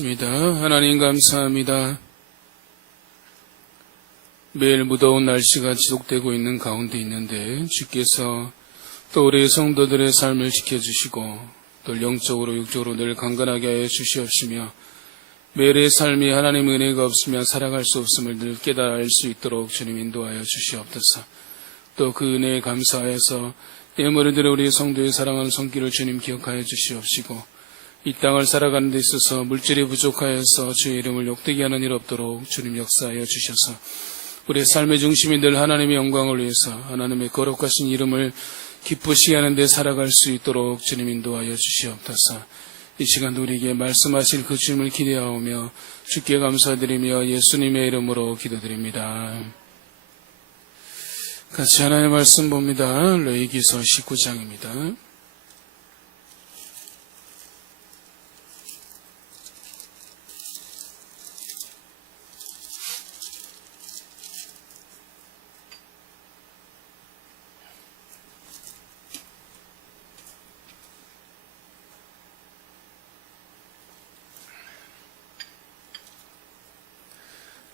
기도하겠습니다. 하나님 감사합니다. 매일 무더운 날씨가 지속되고 있는 가운데 있는데 주께서 또 우리 성도들의 삶을 지켜주시고 또 영적으로 육적으로 늘 강건하게 하여 주시옵시며 매일의 삶이 하나님의 은혜가 없으면 살아갈 수 없음을 늘 깨달아 알 수 있도록 주님 인도하여 주시옵소서. 또 그 은혜에 감사해서 예물들의 우리 성도의 사랑하는 손길을 주님 기억하여 주시옵시고 이 땅을 살아가는 데 있어서 물질이 부족하여서 주의 이름을 욕되게 하는 일 없도록 주님 역사하여 주셔서 우리의 삶의 중심이 늘 하나님의 영광을 위해서 하나님의 거룩하신 이름을 기쁘시게 하는 데 살아갈 수 있도록 주님 인도하여 주시옵소서. 이 시간도 우리에게 말씀하실 그 주님을 기대하오며 주께 감사드리며 예수님의 이름으로 기도드립니다. 같이 하나님의 말씀 봅니다. 레위기서 19장입니다.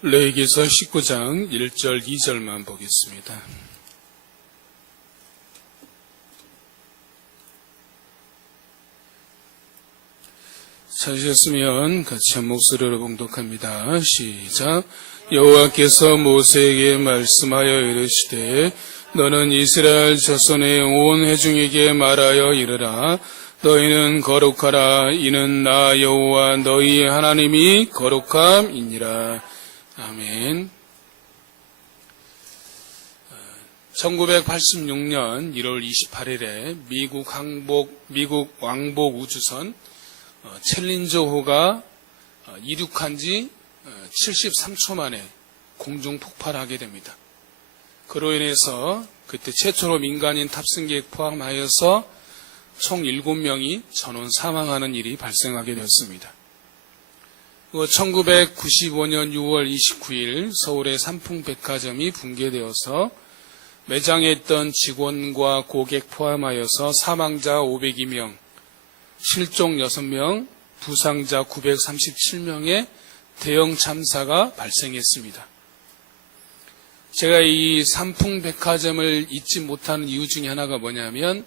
레위기서 19장 1절 2절만 보겠습니다. 찾으셨으면 같이 한 목소리로 봉독합니다. 시작. 여호와께서 모세에게 말씀하여 이르시되 너는 이스라엘 자손의 온 회중에게 말하여 이르라. 너희는 거룩하라. 이는 나 여호와 너희 하나님이 거룩함이니라. 아멘. 1986년 1월 28일에 미국 왕복 우주선 챌린저호가 이륙한 지 73초 만에 공중 폭발하게 됩니다. 그로 인해서 그때 최초로 민간인 탑승객 포함하여서 총 7명이 전원 사망하는 일이 발생하게 되었습니다. 1995년 6월 29일 서울의 삼풍백화점이 붕괴되어서 매장에 있던 직원과 고객 포함하여서 사망자 502명, 실종 6명, 부상자 937명의 대형 참사가 발생했습니다. 제가 이 삼풍백화점을 잊지 못하는 이유 중에 하나가 뭐냐면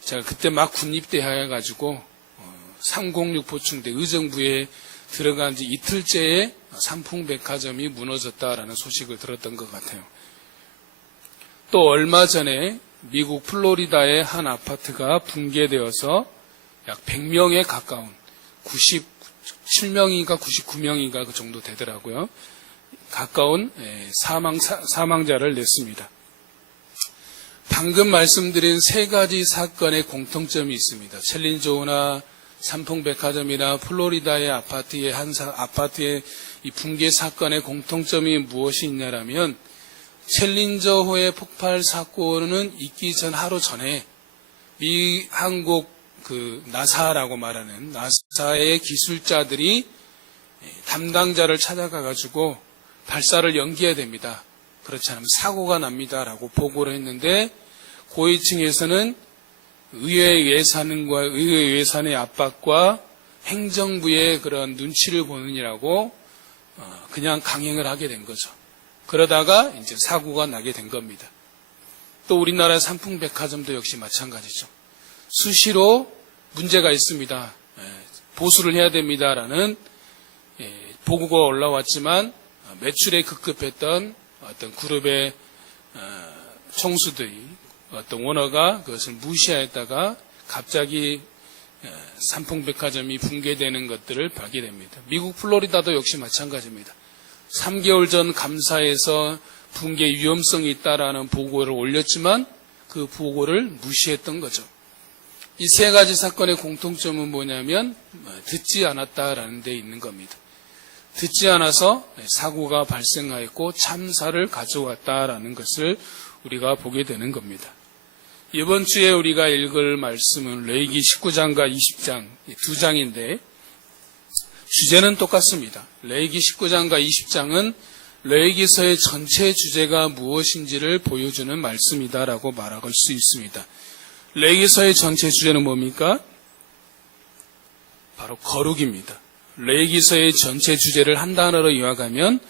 제가 그때 막 군입대해가지고 306 보충대 의정부에 들어간 지 이틀째에 삼풍백화점이 무너졌다라는 소식을 들었던 것 같아요. 또 얼마 전에 미국 플로리다의 한 아파트가 붕괴되어서 약 100명에 가까운 97명인가 99명인가 그 정도 되더라고요. 가까운 사망자를 냈습니다. 방금 말씀드린 세 가지 사건의 공통점이 있습니다. 챌린저호나 삼풍백화점이나 플로리다의 아파트의 이 붕괴 사건의 공통점이 무엇이 있냐라면 챌린저호의 폭발 사건은 있기 전 하루 전에 한국 나사라고 말하는 나사의 기술자들이 담당자를 찾아가가지고 발사를 연기해야 됩니다. 그렇지 않으면 사고가 납니다라고 보고를 했는데 고위층에서는 의회 예산의 압박과 행정부의 그런 눈치를 보느냐고 그냥 강행을 하게 된 거죠. 그러다가 이제 사고가 나게 된 겁니다. 또 우리나라 삼풍백화점도 역시 마찬가지죠. 수시로 문제가 있습니다. 보수를 해야 됩니다라는 보고가 올라왔지만 매출에 급급했던 어떤 그룹의 총수들이 어떤 오너가 그것을 무시하였다가 갑자기 삼풍백화점이 붕괴되는 것들을 보게 됩니다. 미국 플로리다도 역시 마찬가지입니다. 3개월 전 감사에서 붕괴 위험성이 있다라는 보고를 올렸지만 그 보고를 무시했던 거죠. 이 세 가지 사건의 공통점은 뭐냐면 듣지 않았다라는 데 있는 겁니다. 듣지 않아서 사고가 발생하였고 참사를 가져왔다라는 것을 우리가 보게 되는 겁니다. 이번 주에 우리가 읽을 말씀은 레위기 19장과 20장 두 장인데 주제는 똑같습니다. 레위기 19장과 20장은 레위기서의 전체 주제가 무엇인지를 보여주는 말씀이다라고 말할 수 있습니다. 레위기서의 전체 주제는 뭡니까? 바로 거룩입니다. 레위기서의 전체 주제를 한 단어로 요약하면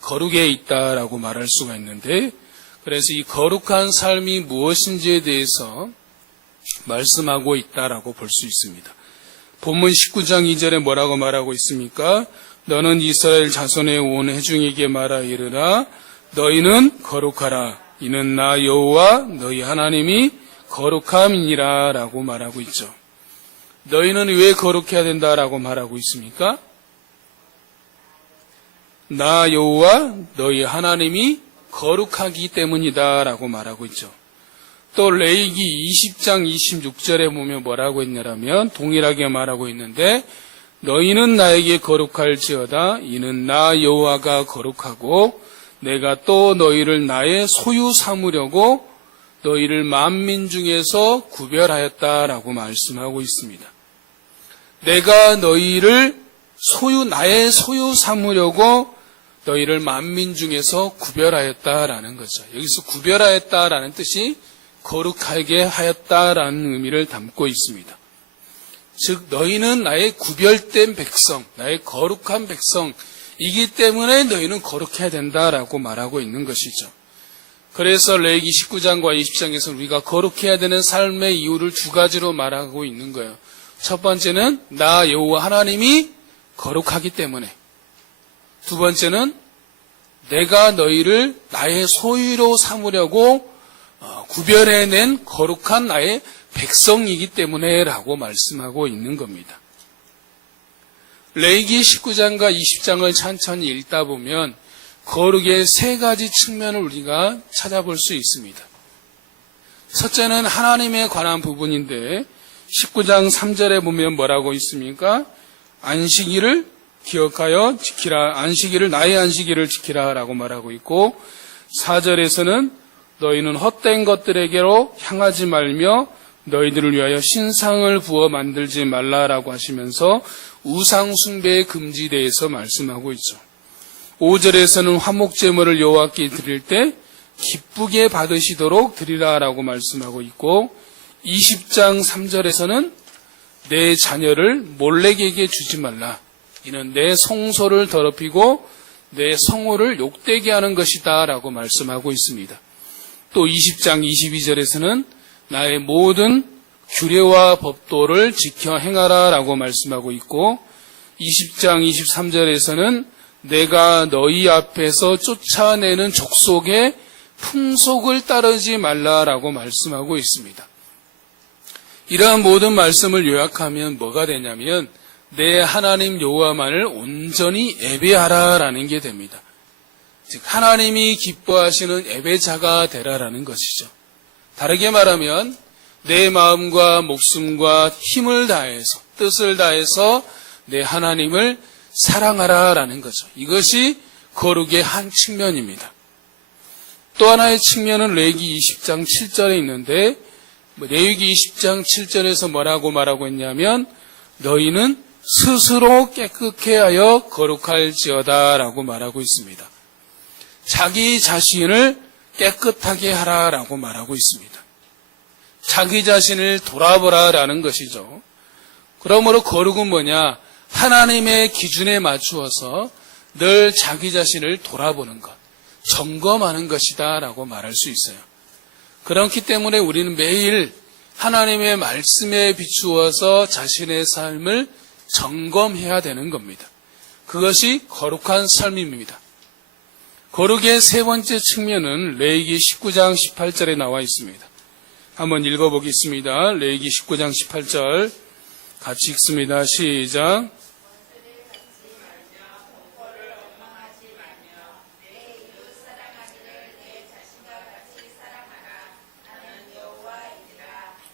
거룩에 있다라고 말할 수가 있는데, 그래서 이 거룩한 삶이 무엇인지에 대해서 말씀하고 있다라고 볼 수 있습니다. 본문 19장 2절에 뭐라고 말하고 있습니까? 너는 이스라엘 자손의 온 회중에게 말하 이르라 너희는 거룩하라 이는 나 여호와 너희 하나님이 거룩함이니라 라고 말하고 있죠. 너희는 왜 거룩해야 된다라고 말하고 있습니까? 나 여호와 너희 하나님이 거룩하기 때문이다 라고 말하고 있죠. 또 레위기 20장 26절에 보면 뭐라고 했냐면 동일하게 말하고 있는데 너희는 나에게 거룩할지어다 이는 나 여호와가 거룩하고 내가 또 너희를 나의 소유 삼으려고 너희를 만민 중에서 구별하였다라고 말씀하고 있습니다. 내가 너희를 나의 소유 삼으려고 너희를 만민 중에서 구별하였다라는 거죠. 여기서 구별하였다라는 뜻이 거룩하게 하였다라는 의미를 담고 있습니다. 즉 너희는 나의 구별된 백성, 나의 거룩한 백성이기 때문에 너희는 거룩해야 된다라고 말하고 있는 것이죠. 그래서 레위기 19장과 20장에서 우리가 거룩해야 되는 삶의 이유를 두 가지로 말하고 있는 거예요. 첫 번째는 나 여호와 하나님이 거룩하기 때문에, 두 번째는 내가 너희를 나의 소유로 삼으려고 구별해낸 거룩한 나의 백성이기 때문에 라고 말씀하고 있는 겁니다. 레위기 19장과 20장을 천천히 읽다 보면 거룩의 세 가지 측면을 우리가 찾아볼 수 있습니다. 첫째는 하나님에 관한 부분인데 19장 3절에 보면 뭐라고 있습니까? 안식일을 기억하여 지키라. 안식일을 나의 안식일을 지키라 라고 말하고 있고 4절에서는 너희는 헛된 것들에게로 향하지 말며 너희들을 위하여 신상을 부어 만들지 말라라고 하시면서 우상 숭배의 금지에 대해서 말씀하고 있죠. 5절에서는 화목제물을 여호와께 드릴 때 기쁘게 받으시도록 드리라라고 말씀하고 있고 20장 3절에서는 내 자녀를 몰렉에게 주지 말라. 이는 내 성소를 더럽히고 내 성호를 욕되게 하는 것이다 라고 말씀하고 있습니다. 또 20장 22절에서는 나의 모든 규례와 법도를 지켜 행하라 라고 말씀하고 있고 20장 23절에서는 내가 너희 앞에서 쫓아내는 족속의 풍속을 따르지 말라라고 말씀하고 있습니다. 이러한 모든 말씀을 요약하면 뭐가 되냐면 내 하나님 여호와만을 온전히 예배하라라는 게 됩니다. 즉 하나님이 기뻐하시는 예배자가 되라라는 것이죠. 다르게 말하면 내 마음과 목숨과 힘을 다해서 뜻을 다해서 내 하나님을 사랑하라라는 거죠. 이것이 거룩의 한 측면입니다. 또 하나의 측면은 레위기 20장 7절에 있는데 레위기 20장 7절에서 뭐라고 말하고 있냐면 너희는 스스로 깨끗게 하여 거룩할지어다 라고 말하고 있습니다. 자기 자신을 깨끗하게 하라라고 말하고 있습니다. 자기 자신을 돌아보라라는 것이죠. 그러므로 거룩은 뭐냐? 하나님의 기준에 맞추어서 늘 자기 자신을 돌아보는 것, 점검하는 것이다 라고 말할 수 있어요. 그렇기 때문에 우리는 매일 하나님의 말씀에 비추어서 자신의 삶을 점검해야 되는 겁니다. 그것이 거룩한 삶입니다. 거룩의 세 번째 측면은 레위기 19장 18절에 나와 있습니다. 한번 읽어보겠습니다. 레위기 19장 18절 같이 읽습니다. 시작.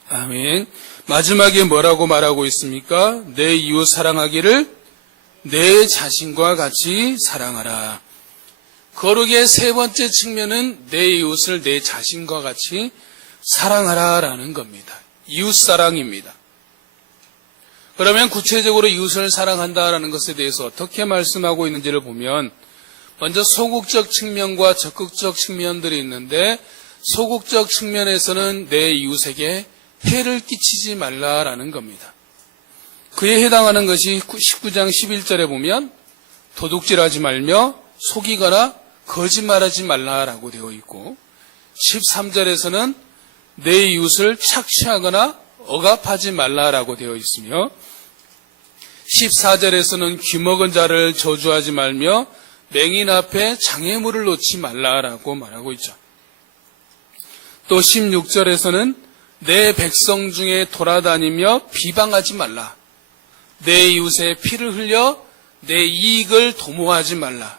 아멘. 마지막에 뭐라고 말하고 있습니까? 내 이웃 사랑하기를 내 자신과 같이 사랑하라. 거룩의 세 번째 측면은 내 이웃을 내 자신과 같이 사랑하라라는 겁니다. 이웃 사랑입니다. 그러면 구체적으로 이웃을 사랑한다라는 것에 대해서 어떻게 말씀하고 있는지를 보면 먼저 소극적 측면과 적극적 측면들이 있는데 소극적 측면에서는 내 이웃에게 해를 끼치지 말라라는 겁니다. 그에 해당하는 것이 19장 11절에 보면 도둑질하지 말며 속이거나 거짓말하지 말라라고 되어 있고 13절에서는 내 이웃을 착취하거나 억압하지 말라라고 되어 있으며 14절에서는 귀먹은 자를 저주하지 말며 맹인 앞에 장애물을 놓지 말라라고 말하고 있죠. 또 16절에서는 내 백성 중에 돌아다니며 비방하지 말라. 내 이웃의 피를 흘려 내 이익을 도모하지 말라.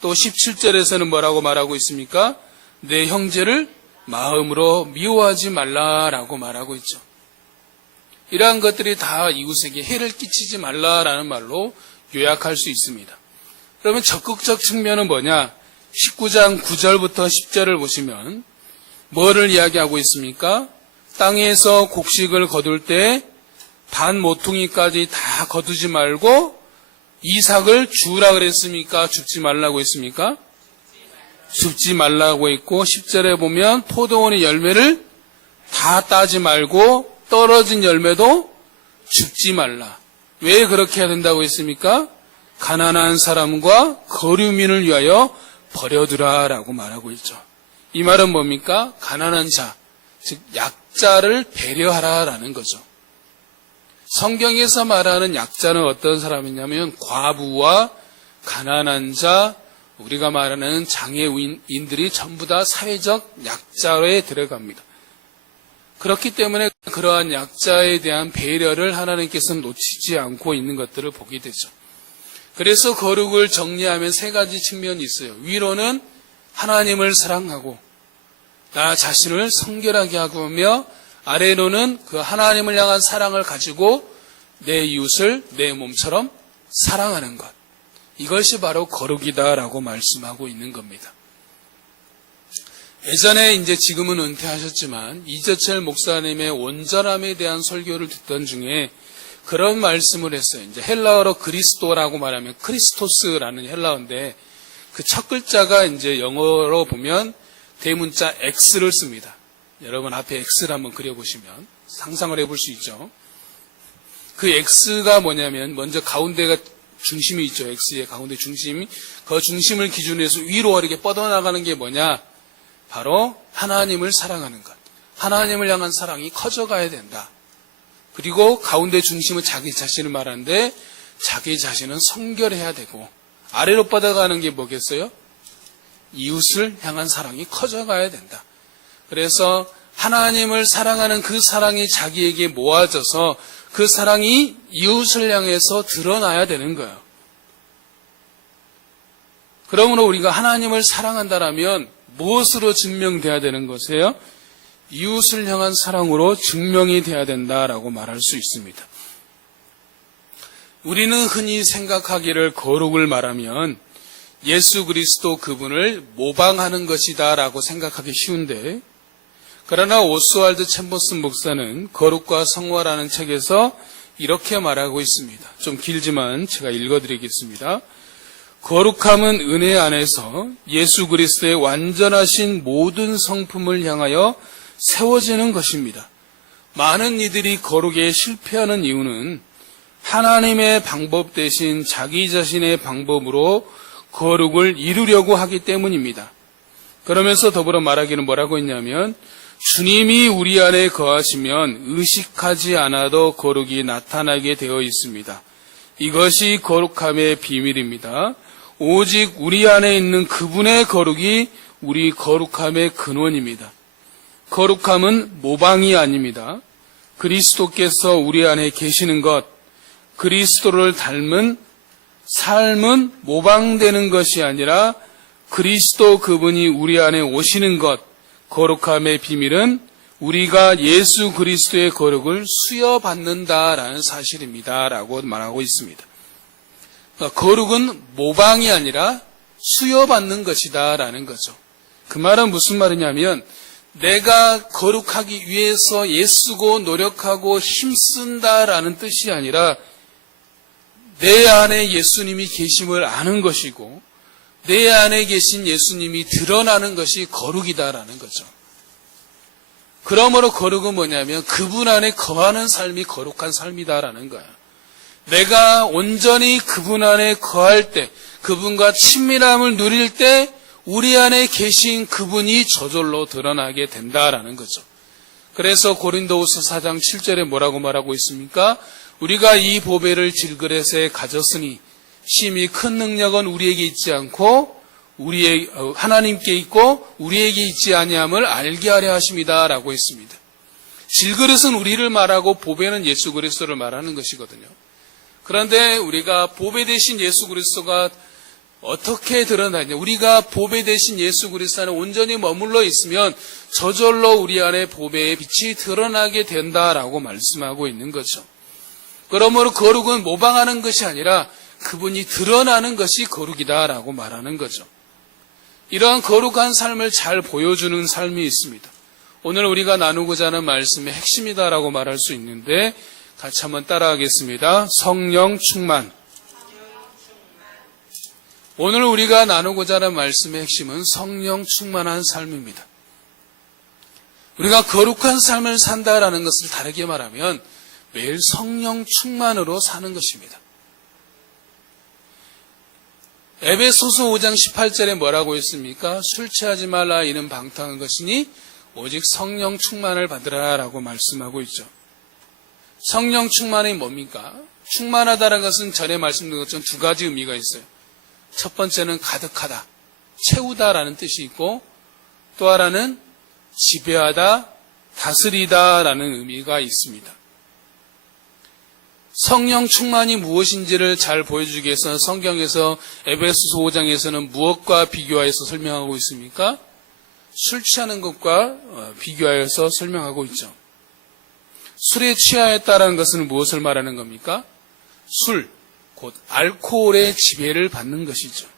또 17절에서는 뭐라고 말하고 있습니까? 내 형제를 마음으로 미워하지 말라라고 말하고 있죠. 이러한 것들이 다 이웃에게 해를 끼치지 말라라는 말로 요약할 수 있습니다. 그러면 적극적 측면은 뭐냐? 19장 9절부터 10절을 보시면 뭐를 이야기하고 있습니까? 땅에서 곡식을 거둘 때 반 모퉁이까지 다 거두지 말고 이삭을 주우라 그랬습니까? 줍지 말라고 했습니까? 줍지 말라고 했고 10절에 보면 포도원의 열매를 다 따지 말고 떨어진 열매도 줍지 말라. 왜 그렇게 해야 된다고 했습니까? 가난한 사람과 거류민을 위하여 버려두라라고 말하고 있죠. 이 말은 뭡니까? 가난한 자, 즉 약자를 배려하라라는 거죠. 성경에서 말하는 약자는 어떤 사람이냐면 과부와 가난한 자, 우리가 말하는 장애인들이 전부 다 사회적 약자에 들어갑니다. 그렇기 때문에 그러한 약자에 대한 배려를 하나님께서는 놓치지 않고 있는 것들을 보게 되죠. 그래서 거룩을 정리하면 세 가지 측면이 있어요. 위로는 하나님을 사랑하고 나 자신을 성결하게 하며 아래로는 그 하나님을 향한 사랑을 가지고 내 이웃을 내 몸처럼 사랑하는 것. 이것이 바로 거룩이다라고 말씀하고 있는 겁니다. 예전에 지금은 은퇴하셨지만 이재철 목사님의 온전함에 대한 설교를 듣던 중에 그런 말씀을 했어요. 헬라어로 그리스도라고 말하면 크리스토스라는 헬라어인데 그 첫 글자가 영어로 보면 대문자 X를 씁니다. 여러분 앞에 X를 한번 그려보시면 상상을 해볼 수 있죠. 그 X가 뭐냐면 먼저 가운데가 중심이 있죠. X의 가운데 중심이 그 중심을 기준으로 해서 위로 이렇게 뻗어나가는 게 뭐냐? 바로 하나님을 사랑하는 것. 하나님을 향한 사랑이 커져가야 된다. 그리고 가운데 중심은 자기 자신을 말하는데 자기 자신은 성결해야 되고 아래로 뻗어가는 게 뭐겠어요? 이웃을 향한 사랑이 커져가야 된다. 그래서 하나님을 사랑하는 그 사랑이 자기에게 모아져서 그 사랑이 이웃을 향해서 드러나야 되는 거예요. 그러므로 우리가 하나님을 사랑한다라면 무엇으로 증명돼야 되는 것이에요? 이웃을 향한 사랑으로 증명이 돼야 된다라고 말할 수 있습니다. 우리는 흔히 생각하기를 거룩을 말하면 예수 그리스도 그분을 모방하는 것이다라고 생각하기 쉬운데 그러나 오스왈드 챔버슨 목사는 거룩과 성화라는 책에서 이렇게 말하고 있습니다. 좀 길지만 제가 읽어드리겠습니다. 거룩함은 은혜 안에서 예수 그리스도의 완전하신 모든 성품을 향하여 세워지는 것입니다. 많은 이들이 거룩에 실패하는 이유는 하나님의 방법 대신 자기 자신의 방법으로 거룩을 이루려고 하기 때문입니다. 그러면서 더불어 말하기는 뭐라고 했냐면 주님이 우리 안에 거하시면 의식하지 않아도 거룩이 나타나게 되어 있습니다. 이것이 거룩함의 비밀입니다. 오직 우리 안에 있는 그분의 거룩이 우리 거룩함의 근원입니다. 거룩함은 모방이 아닙니다. 그리스도께서 우리 안에 계시는 것, 그리스도를 닮은 삶은 모방되는 것이 아니라 그리스도 그분이 우리 안에 오시는 것, 거룩함의 비밀은 우리가 예수 그리스도의 거룩을 수여받는다라는 사실입니다. 라고 말하고 있습니다. 그러니까 거룩은 모방이 아니라 수여받는 것이다 라는 거죠. 그 말은 무슨 말이냐면 내가 거룩하기 위해서 애쓰고 노력하고 힘쓴다라는 뜻이 아니라 내 안에 예수님이 계심을 아는 것이고 내 안에 계신 예수님이 드러나는 것이 거룩이다라는 거죠. 그러므로 거룩은 뭐냐면 그분 안에 거하는 삶이 거룩한 삶이다라는 거예요. 내가 온전히 그분 안에 거할 때, 그분과 친밀함을 누릴 때 우리 안에 계신 그분이 저절로 드러나게 된다라는 거죠. 그래서 고린도후서 4장 7절에 뭐라고 말하고 있습니까? 우리가 이 보배를 질그릇에 가졌으니 심히 큰 능력은 우리에게 있지 않고 하나님께 있고 우리에게 있지 아니함을 알게 하려 하심이다라고 했습니다. 질그릇은 우리를 말하고 보배는 예수 그리스도를 말하는 것이거든요. 그런데 우리가 보배 대신 예수 그리스도가 어떻게 드러나냐? 우리가 보배 대신 예수 그리스도 안에 온전히 머물러 있으면 저절로 우리 안에 보배의 빛이 드러나게 된다라고 말씀하고 있는 거죠. 그러므로 거룩은 모방하는 것이 아니라 그분이 드러나는 것이 거룩이다라고 말하는 거죠. 이러한 거룩한 삶을 잘 보여주는 삶이 있습니다. 오늘 우리가 나누고자 하는 말씀의 핵심이다라고 말할 수 있는데 같이 한번 따라하겠습니다. 성령 충만. 오늘 우리가 나누고자 하는 말씀의 핵심은 성령 충만한 삶입니다. 우리가 거룩한 삶을 산다라는 것을 다르게 말하면 매일 성령 충만으로 사는 것입니다. 에베소서 5장 18절에 뭐라고 했습니까? 술 취하지 말라 이는 방탕한 것이니 오직 성령 충만을 받으라라고 말씀하고 있죠. 성령 충만이 뭡니까? 충만하다는 것은 전에 말씀드린 것처럼 두 가지 의미가 있어요. 첫 번째는 가득하다, 채우다라는 뜻이 있고 또 하나는 지배하다, 다스리다라는 의미가 있습니다. 성령 충만이 무엇인지를 잘 보여주기 위해서 성경에서 에베소서 5장에서는 무엇과 비교하여서 설명하고 있습니까? 술 취하는 것과 비교하여서 설명하고 있죠. 술에 취하였다는 것은 무엇을 말하는 겁니까? 술, 곧 알코올의 지배를 받는 것이죠.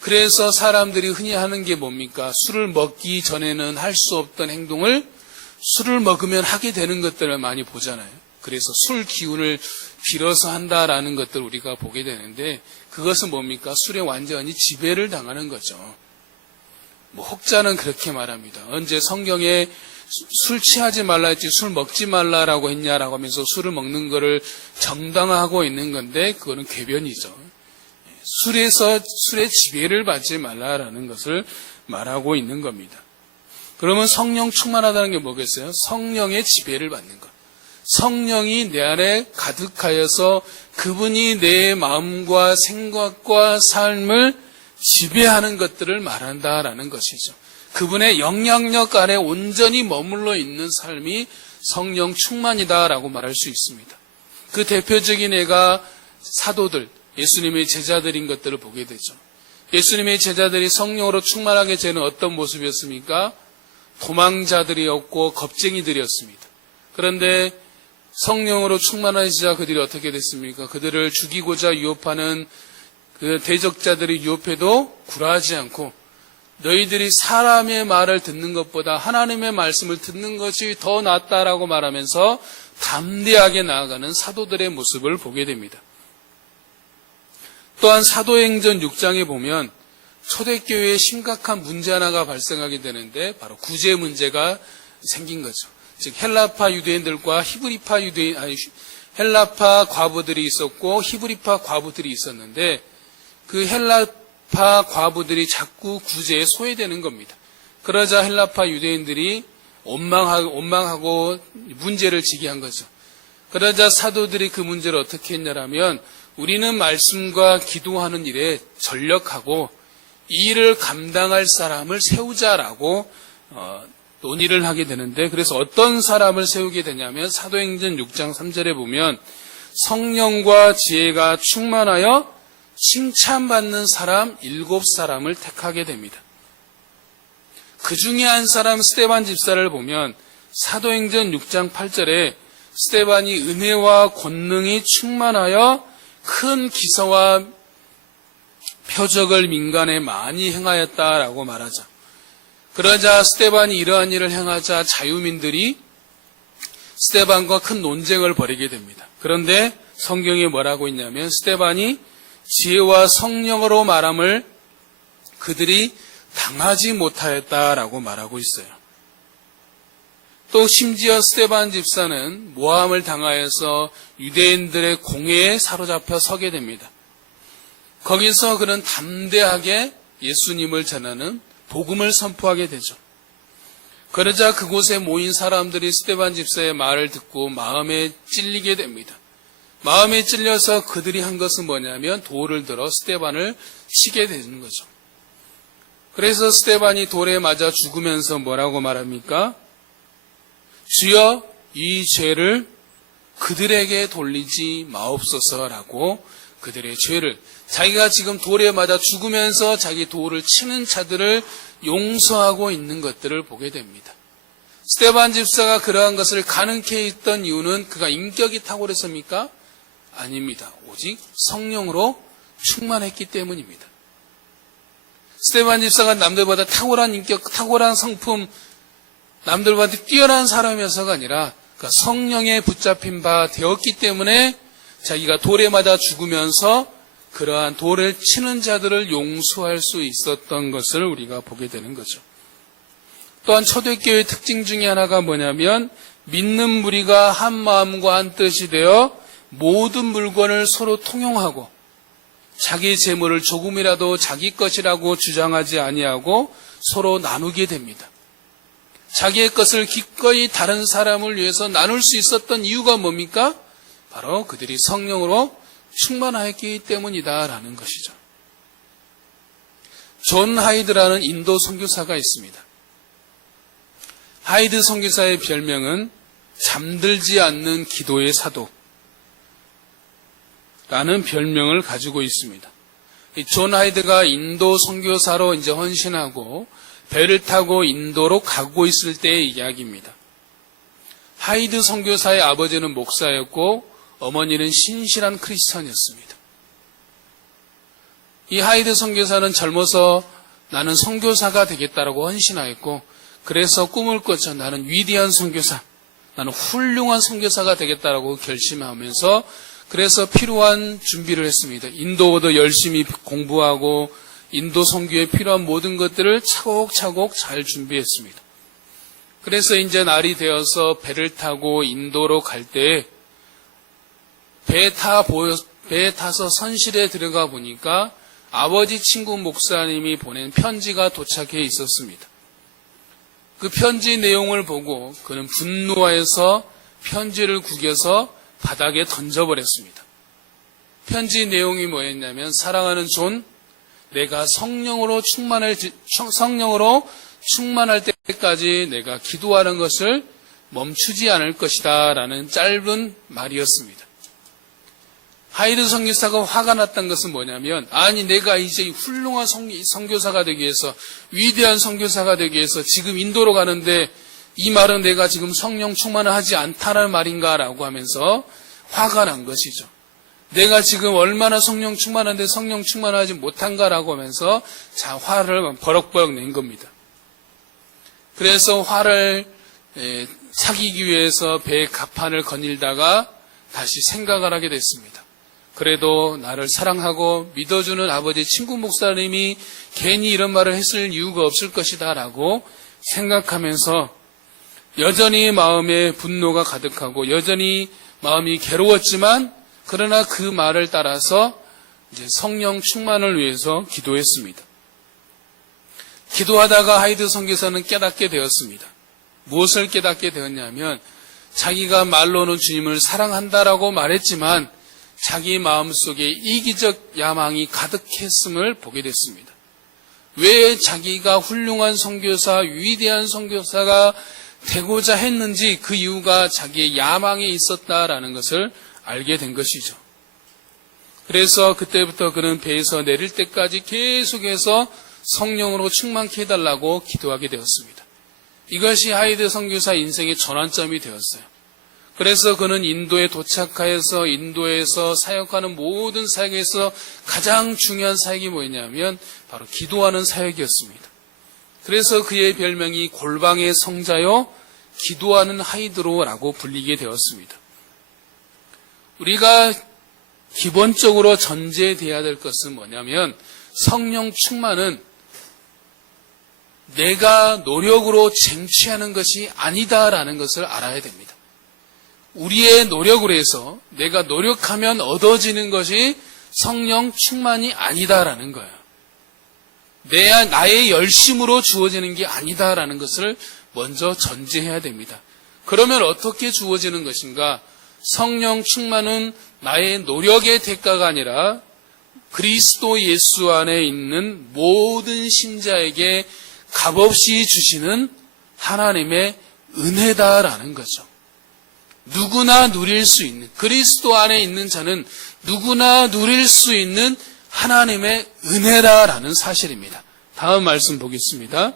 그래서 사람들이 흔히 하는 게 뭡니까? 술을 먹기 전에는 할 수 없던 행동을 술을 먹으면 하게 되는 것들을 많이 보잖아요. 그래서 술 기운을 빌어서 한다라는 것들을 우리가 보게 되는데 그것은 뭡니까? 술에 완전히 지배를 당하는 거죠. 혹자는 그렇게 말합니다. 언제 성경에 술 취하지 말라 했지 술 먹지 말라라고 했냐라고 하면서 술을 먹는 거를 정당화하고 있는 건데 그거는 궤변이죠. 술의 지배를 받지 말라라는 것을 말하고 있는 겁니다. 그러면 성령 충만하다는 게 뭐겠어요? 성령의 지배를 받는 것. 성령이 내 안에 가득하여서 그분이 내 마음과 생각과 삶을 지배하는 것들을 말한다라는 것이죠. 그분의 영향력 아래 온전히 머물러 있는 삶이 성령 충만이다라고 말할 수 있습니다. 그 대표적인 예가 사도들, 예수님의 제자들인 것들을 보게 되죠. 예수님의 제자들이 성령으로 충만하게 되는 어떤 모습이었습니까? 도망자들이었고 겁쟁이들이었습니다. 그런데 성령으로 충만하시자 그들이 어떻게 됐습니까? 그들을 죽이고자 유혹하는 그 대적자들이 유혹해도 굴하지 않고 너희들이 사람의 말을 듣는 것보다 하나님의 말씀을 듣는 것이 더 낫다라고 말하면서 담대하게 나아가는 사도들의 모습을 보게 됩니다. 또한 사도행전 6장에 보면 초대교회에 심각한 문제 하나가 발생하게 되는데 바로 구제 문제가 생긴 거죠. 즉 헬라파 유대인들과 헬라파 과부들이 있었고 히브리파 과부들이 있었는데 그 헬라파 과부들이 자꾸 구제에 소외되는 겁니다. 그러자 헬라파 유대인들이 원망하고 문제를 제기한 거죠. 그러자 사도들이 그 문제를 어떻게 했냐면 우리는 말씀과 기도하는 일에 전력하고 이 일을 감당할 사람을 세우자라고 논의를 하게 되는데 그래서 어떤 사람을 세우게 되냐면 사도행전 6장 3절에 보면 성령과 지혜가 충만하여 칭찬받는 사람 7사람을 택하게 됩니다. 그 중에 한 사람 스데반 집사를 보면 사도행전 6장 8절에 스데반이 은혜와 권능이 충만하여 큰 기사와 표적을 민간에 많이 행하였다라고 말하자. 그러자 스데반이 이러한 일을 행하자 자유민들이 스데반과 큰 논쟁을 벌이게 됩니다. 그런데 성경에 뭐라고 있냐면 스데반이 지혜와 성령으로 말함을 그들이 당하지 못하였다라고 말하고 있어요. 또 심지어 스데반 집사는 모함을 당하여서 유대인들의 공회에 사로잡혀 서게 됩니다. 거기서 그는 담대하게 예수님을 전하는 복음을 선포하게 되죠. 그러자 그곳에 모인 사람들이 스데반 집사의 말을 듣고 마음에 찔리게 됩니다. 마음에 찔려서 그들이 한 것은 뭐냐면 돌을 들어 스데반을 치게 되는 거죠. 그래서 스데반이 돌에 맞아 죽으면서 뭐라고 말합니까? 주여, 이 죄를 그들에게 돌리지 마옵소서라고 그들의 죄를, 자기가 지금 돌에 맞아 죽으면서 자기 돌을 치는 자들을 용서하고 있는 것들을 보게 됩니다. 스데반 집사가 그러한 것을 가능케 했던 이유는 그가 인격이 탁월했습니까? 아닙니다. 오직 성령으로 충만했기 때문입니다. 스데반 집사가 남들보다 탁월한 인격, 탁월한 성품, 남들보다 뛰어난 사람이어서가 아니라 그러니까 성령에 붙잡힌 바 되었기 때문에 자기가 돌에 맞아 죽으면서 그러한 돌을 치는 자들을 용서할 수 있었던 것을 우리가 보게 되는 거죠. 또한 초대교회의 특징 중에 하나가 뭐냐면 믿는 무리가 한 마음과 한 뜻이 되어 모든 물건을 서로 통용하고 자기 재물을 조금이라도 자기 것이라고 주장하지 아니하고 서로 나누게 됩니다. 자기의 것을 기꺼이 다른 사람을 위해서 나눌 수 있었던 이유가 뭡니까? 바로 그들이 성령으로 충만하였기 때문이다라는 것이죠. 존 하이드라는 인도 선교사가 있습니다. 하이드 선교사의 별명은 잠들지 않는 기도의 사도라는 별명을 가지고 있습니다. 존 하이드가 인도 선교사로 이제 헌신하고 배를 타고 인도로 가고 있을 때의 이야기입니다. 하이드 선교사의 아버지는 목사였고 어머니는 신실한 크리스천이었습니다. 이 하이드 선교사는 젊어서 나는 선교사가 되겠다라고 헌신하였고 그래서 꿈을 꿨죠. 나는 위대한 선교사, 나는 훌륭한 선교사가 되겠다라고 결심하면서 그래서 필요한 준비를 했습니다. 인도어도 열심히 공부하고 인도 선교에 필요한 모든 것들을 차곡차곡 잘 준비했습니다. 그래서 이제 날이 되어서 배를 타고 인도로 갈 때 배에 타서 선실에 들어가 보니까 아버지 친구 목사님이 보낸 편지가 도착해 있었습니다. 그 편지 내용을 보고 그는 분노하여서 편지를 구겨서 바닥에 던져버렸습니다. 편지 내용이 뭐였냐면 사랑하는 존, 내가 성령으로 충만할 때까지 내가 기도하는 것을 멈추지 않을 것이다 라는 짧은 말이었습니다. 하이드 선교사가 화가 났던 것은 뭐냐면 아니 내가 이제 훌륭한 선교사가 되기 위해서 위대한 선교사가 되기 위해서 지금 인도로 가는데 이 말은 내가 지금 성령 충만을 하지 않다는 말인가 라고 하면서 화가 난 것이죠. 내가 지금 얼마나 성령 충만한데 성령 충만하지 못한가라고 하면서 화를 버럭버럭 낸 겁니다. 그래서 화를 사귀기 위해서 배의 갑판을 거닐다가 다시 생각을 하게 됐습니다. 그래도 나를 사랑하고 믿어주는 아버지 친구 목사님이 괜히 이런 말을 했을 이유가 없을 것이다 라고 생각하면서 여전히 마음에 분노가 가득하고 여전히 마음이 괴로웠지만 그러나 그 말을 따라서 이제 성령 충만을 위해서 기도했습니다. 기도하다가 하이드 선교사는 깨닫게 되었습니다. 무엇을 깨닫게 되었냐면 자기가 말로는 주님을 사랑한다라고 말했지만 자기 마음속에 이기적 야망이 가득했음을 보게 됐습니다. 왜 자기가 훌륭한 선교사, 위대한 선교사가 되고자 했는지 그 이유가 자기의 야망에 있었다라는 것을 알게 된 것이죠. 그래서 그때부터 그는 배에서 내릴 때까지 계속해서 성령으로 충만케 해달라고 기도하게 되었습니다. 이것이 하이드 선교사 인생의 전환점이 되었어요. 그래서 그는 인도에 도착하여서 인도에서 사역하는 모든 사역에서 가장 중요한 사역이 뭐였냐면 바로 기도하는 사역이었습니다. 그래서 그의 별명이 골방의 성자요 기도하는 하이드로라고 불리게 되었습니다. 우리가 기본적으로 전제돼야 될 것은 뭐냐면 성령 충만은 내가 노력으로 쟁취하는 것이 아니다라는 것을 알아야 됩니다. 우리의 노력으로 해서 내가 노력하면 얻어지는 것이 성령 충만이 아니다라는 거예요. 나의 열심으로 주어지는 게 아니다라는 것을 먼저 전제해야 됩니다. 그러면 어떻게 주어지는 것인가? 성령 충만은 나의 노력의 대가가 아니라 그리스도 예수 안에 있는 모든 신자에게 값없이 주시는 하나님의 은혜다라는 거죠. 누구나 누릴 수 있는, 그리스도 안에 있는 자는 누구나 누릴 수 있는 하나님의 은혜다라는 사실입니다. 다음 말씀 보겠습니다.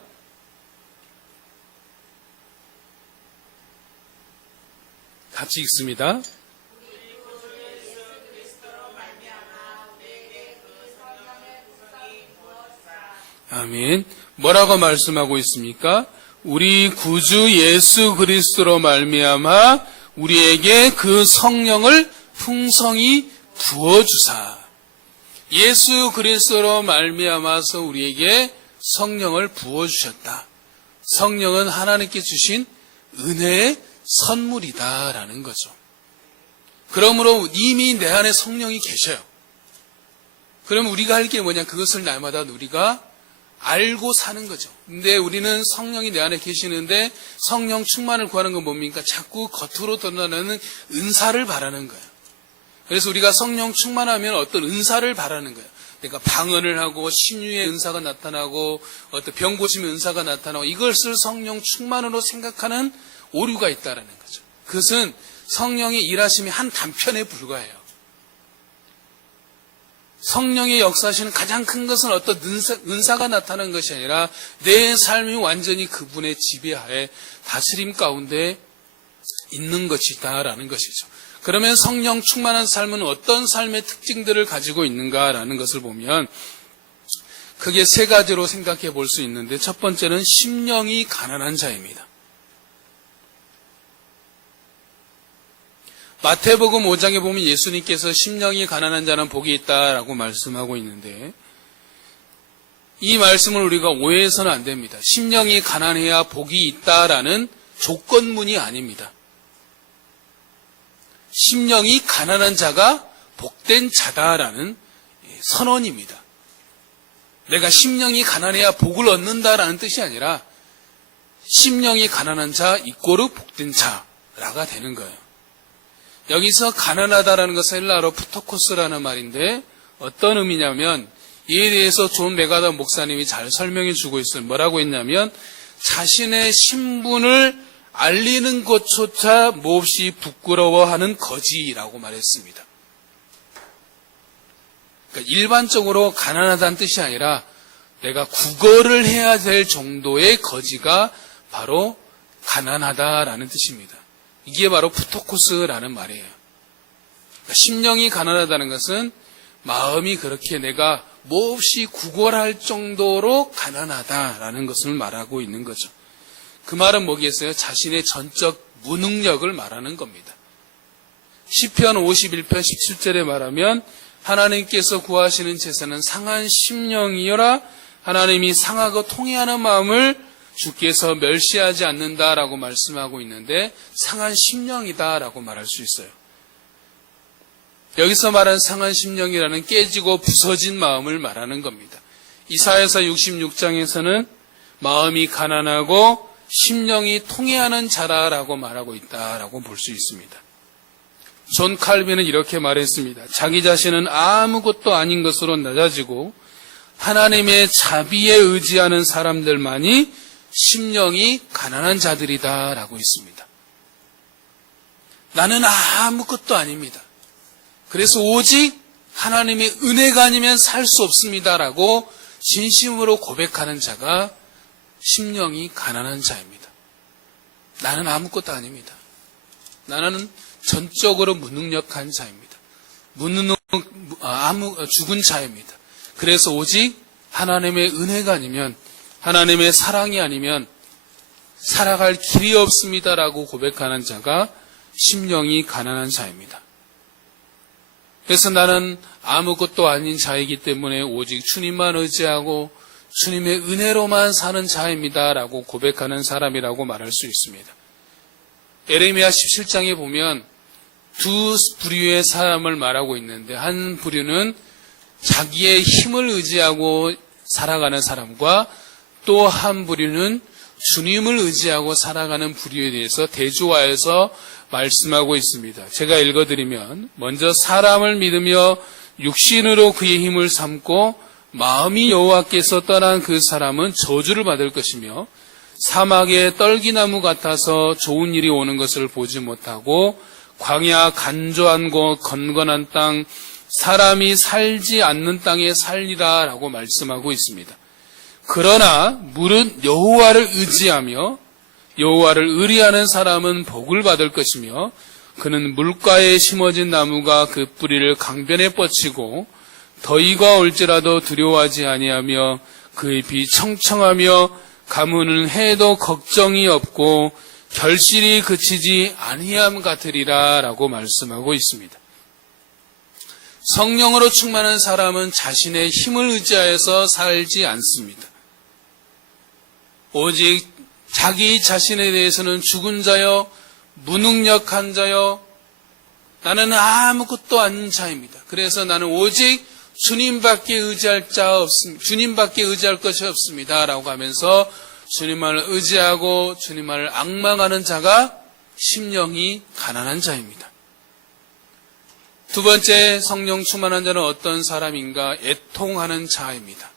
같이 읽습니다. 아멘. 뭐라고 말씀하고 있습니까? 우리 구주 예수 그리스도로 말미암아 우리에게 그 성령을 풍성히 부어주사. 예수 그리스도로 말미암아서 우리에게 성령을 부어주셨다. 성령은 하나님께 주신 은혜의 선물이다라는 거죠. 그러므로 이미 내 안에 성령이 계셔요. 그러면 우리가 할 게 뭐냐? 그것을 날마다 우리가 알고 사는 거죠. 근데 우리는 성령이 내 안에 계시는데 성령 충만을 구하는 건 뭡니까? 자꾸 겉으로 드러나는 은사를 바라는 거예요. 그래서 우리가 성령 충만하면 어떤 은사를 바라는 거예요. 그러니까 방언을 하고 신유의 은사가 나타나고 어떤 병 고침의 은사가 나타나고 이것을 성령 충만으로 생각하는 오류가 있다라는 거죠. 그것은 성령의 일하심이 한 단편에 불과해요. 성령의 역사하시는 가장 큰 것은 어떤 은사가 나타나는 것이 아니라 내 삶이 완전히 그분의 지배하에 다스림 가운데 있는 것이다라는 것이죠. 그러면 성령 충만한 삶은 어떤 삶의 특징들을 가지고 있는가라는 것을 보면 크게 세 가지로 생각해 볼 수 있는데 첫 번째는 심령이 가난한 자입니다. 마태복음 5장에 보면 예수님께서 심령이 가난한 자는 복이 있다라고 말씀하고 있는데 이 말씀을 우리가 오해해서는 안 됩니다. 심령이 가난해야 복이 있다라는 조건문이 아닙니다. 심령이 가난한 자가 복된 자다라는 선언입니다. 내가 심령이 가난해야 복을 얻는다라는 뜻이 아니라 심령이 가난한 자 이꼬르 복된 자라가 되는 거예요. 여기서 가난하다라는 것은 헬라어로 푸토코스라는 말인데 어떤 의미냐면 이에 대해서 존 메가더 목사님이 잘 설명해 주고 있어요. 뭐라고 했냐면 자신의 신분을 알리는 것조차 몹시 부끄러워하는 거지라고 말했습니다. 그러니까 일반적으로 가난하다는 뜻이 아니라 내가 구걸을 해야 될 정도의 거지가 바로 가난하다라는 뜻입니다. 이게 바로 푸토코스라는 말이에요. 그러니까 심령이 가난하다는 것은 마음이 그렇게 내가 몹시 구걸할 정도로 가난하다라는 것을 말하고 있는 거죠. 그 말은 뭐겠어요? 자신의 전적 무능력을 말하는 겁니다. 시편 51편 17절에 말하면 하나님께서 구하시는 제사는 상한 심령이여라. 하나님이 상하고 통회하는 마음을 주께서 멸시하지 않는다라고 말씀하고 있는데 상한 심령이다라고 말할 수 있어요. 여기서 말한 상한 심령이라는 깨지고 부서진 마음을 말하는 겁니다. 이사야서 66장에서는 마음이 가난하고 심령이 통회하는 자라라고 말하고 있다라고 볼 수 있습니다. 존 칼빈은 이렇게 말했습니다. 자기 자신은 아무것도 아닌 것으로 낮아지고 하나님의 자비에 의지하는 사람들만이 심령이 가난한 자들이다라고 했습니다. 나는 아무것도 아닙니다. 그래서 오직 하나님의 은혜가 아니면 살 수 없습니다라고 진심으로 고백하는 자가 심령이 가난한 자입니다. 나는 아무것도 아닙니다. 나는 전적으로 무능력한 자입니다. 죽은 자입니다. 그래서 오직 하나님의 은혜가 아니면 하나님의 사랑이 아니면 살아갈 길이 없습니다라고 고백하는 자가 심령이 가난한 자입니다. 그래서 나는 아무것도 아닌 자이기 때문에 오직 주님만 의지하고 주님의 은혜로만 사는 자입니다라고 고백하는 사람이라고 말할 수 있습니다. 에레미야 17장에 보면 두 부류의 사람을 말하고 있는데, 한 부류는 자기의 힘을 의지하고 살아가는 사람과 또 한 부류는 주님을 의지하고 살아가는 부류에 대해서 대조하여서 말씀하고 있습니다. 제가 읽어드리면, 먼저 사람을 믿으며 육신으로 그의 힘을 삼고 마음이 여호와께서 떠난 그 사람은 저주를 받을 것이며, 사막의 떨기나무 같아서 좋은 일이 오는 것을 보지 못하고 광야 간조한 곳 건건한 땅 사람이 살지 않는 땅에 살리라 라고 말씀하고 있습니다. 그러나 물은 여호와를 의지하며 여호와를 의리하는 사람은 복을 받을 것이며, 그는 물가에 심어진 나무가 그 뿌리를 강변에 뻗치고 더위가 올지라도 두려워하지 아니하며 그의 비 청청하며 가무는 해도 걱정이 없고 결실이 그치지 아니함 같으리라 라고 말씀하고 있습니다. 성령으로 충만한 사람은 자신의 힘을 의지하여서 살지 않습니다. 오직 자기 자신에 대해서는 죽은 자여 무능력한 자여 나는 아무것도 아닌 자입니다. 그래서 나는 오직 주님밖에 의지할 것이 없습니다 라고 하면서 주님만을 의지하고 주님만을 앙망하는 자가 심령이 가난한 자입니다. 두 번째, 성령 충만한 자는 어떤 사람인가? 애통하는 자입니다.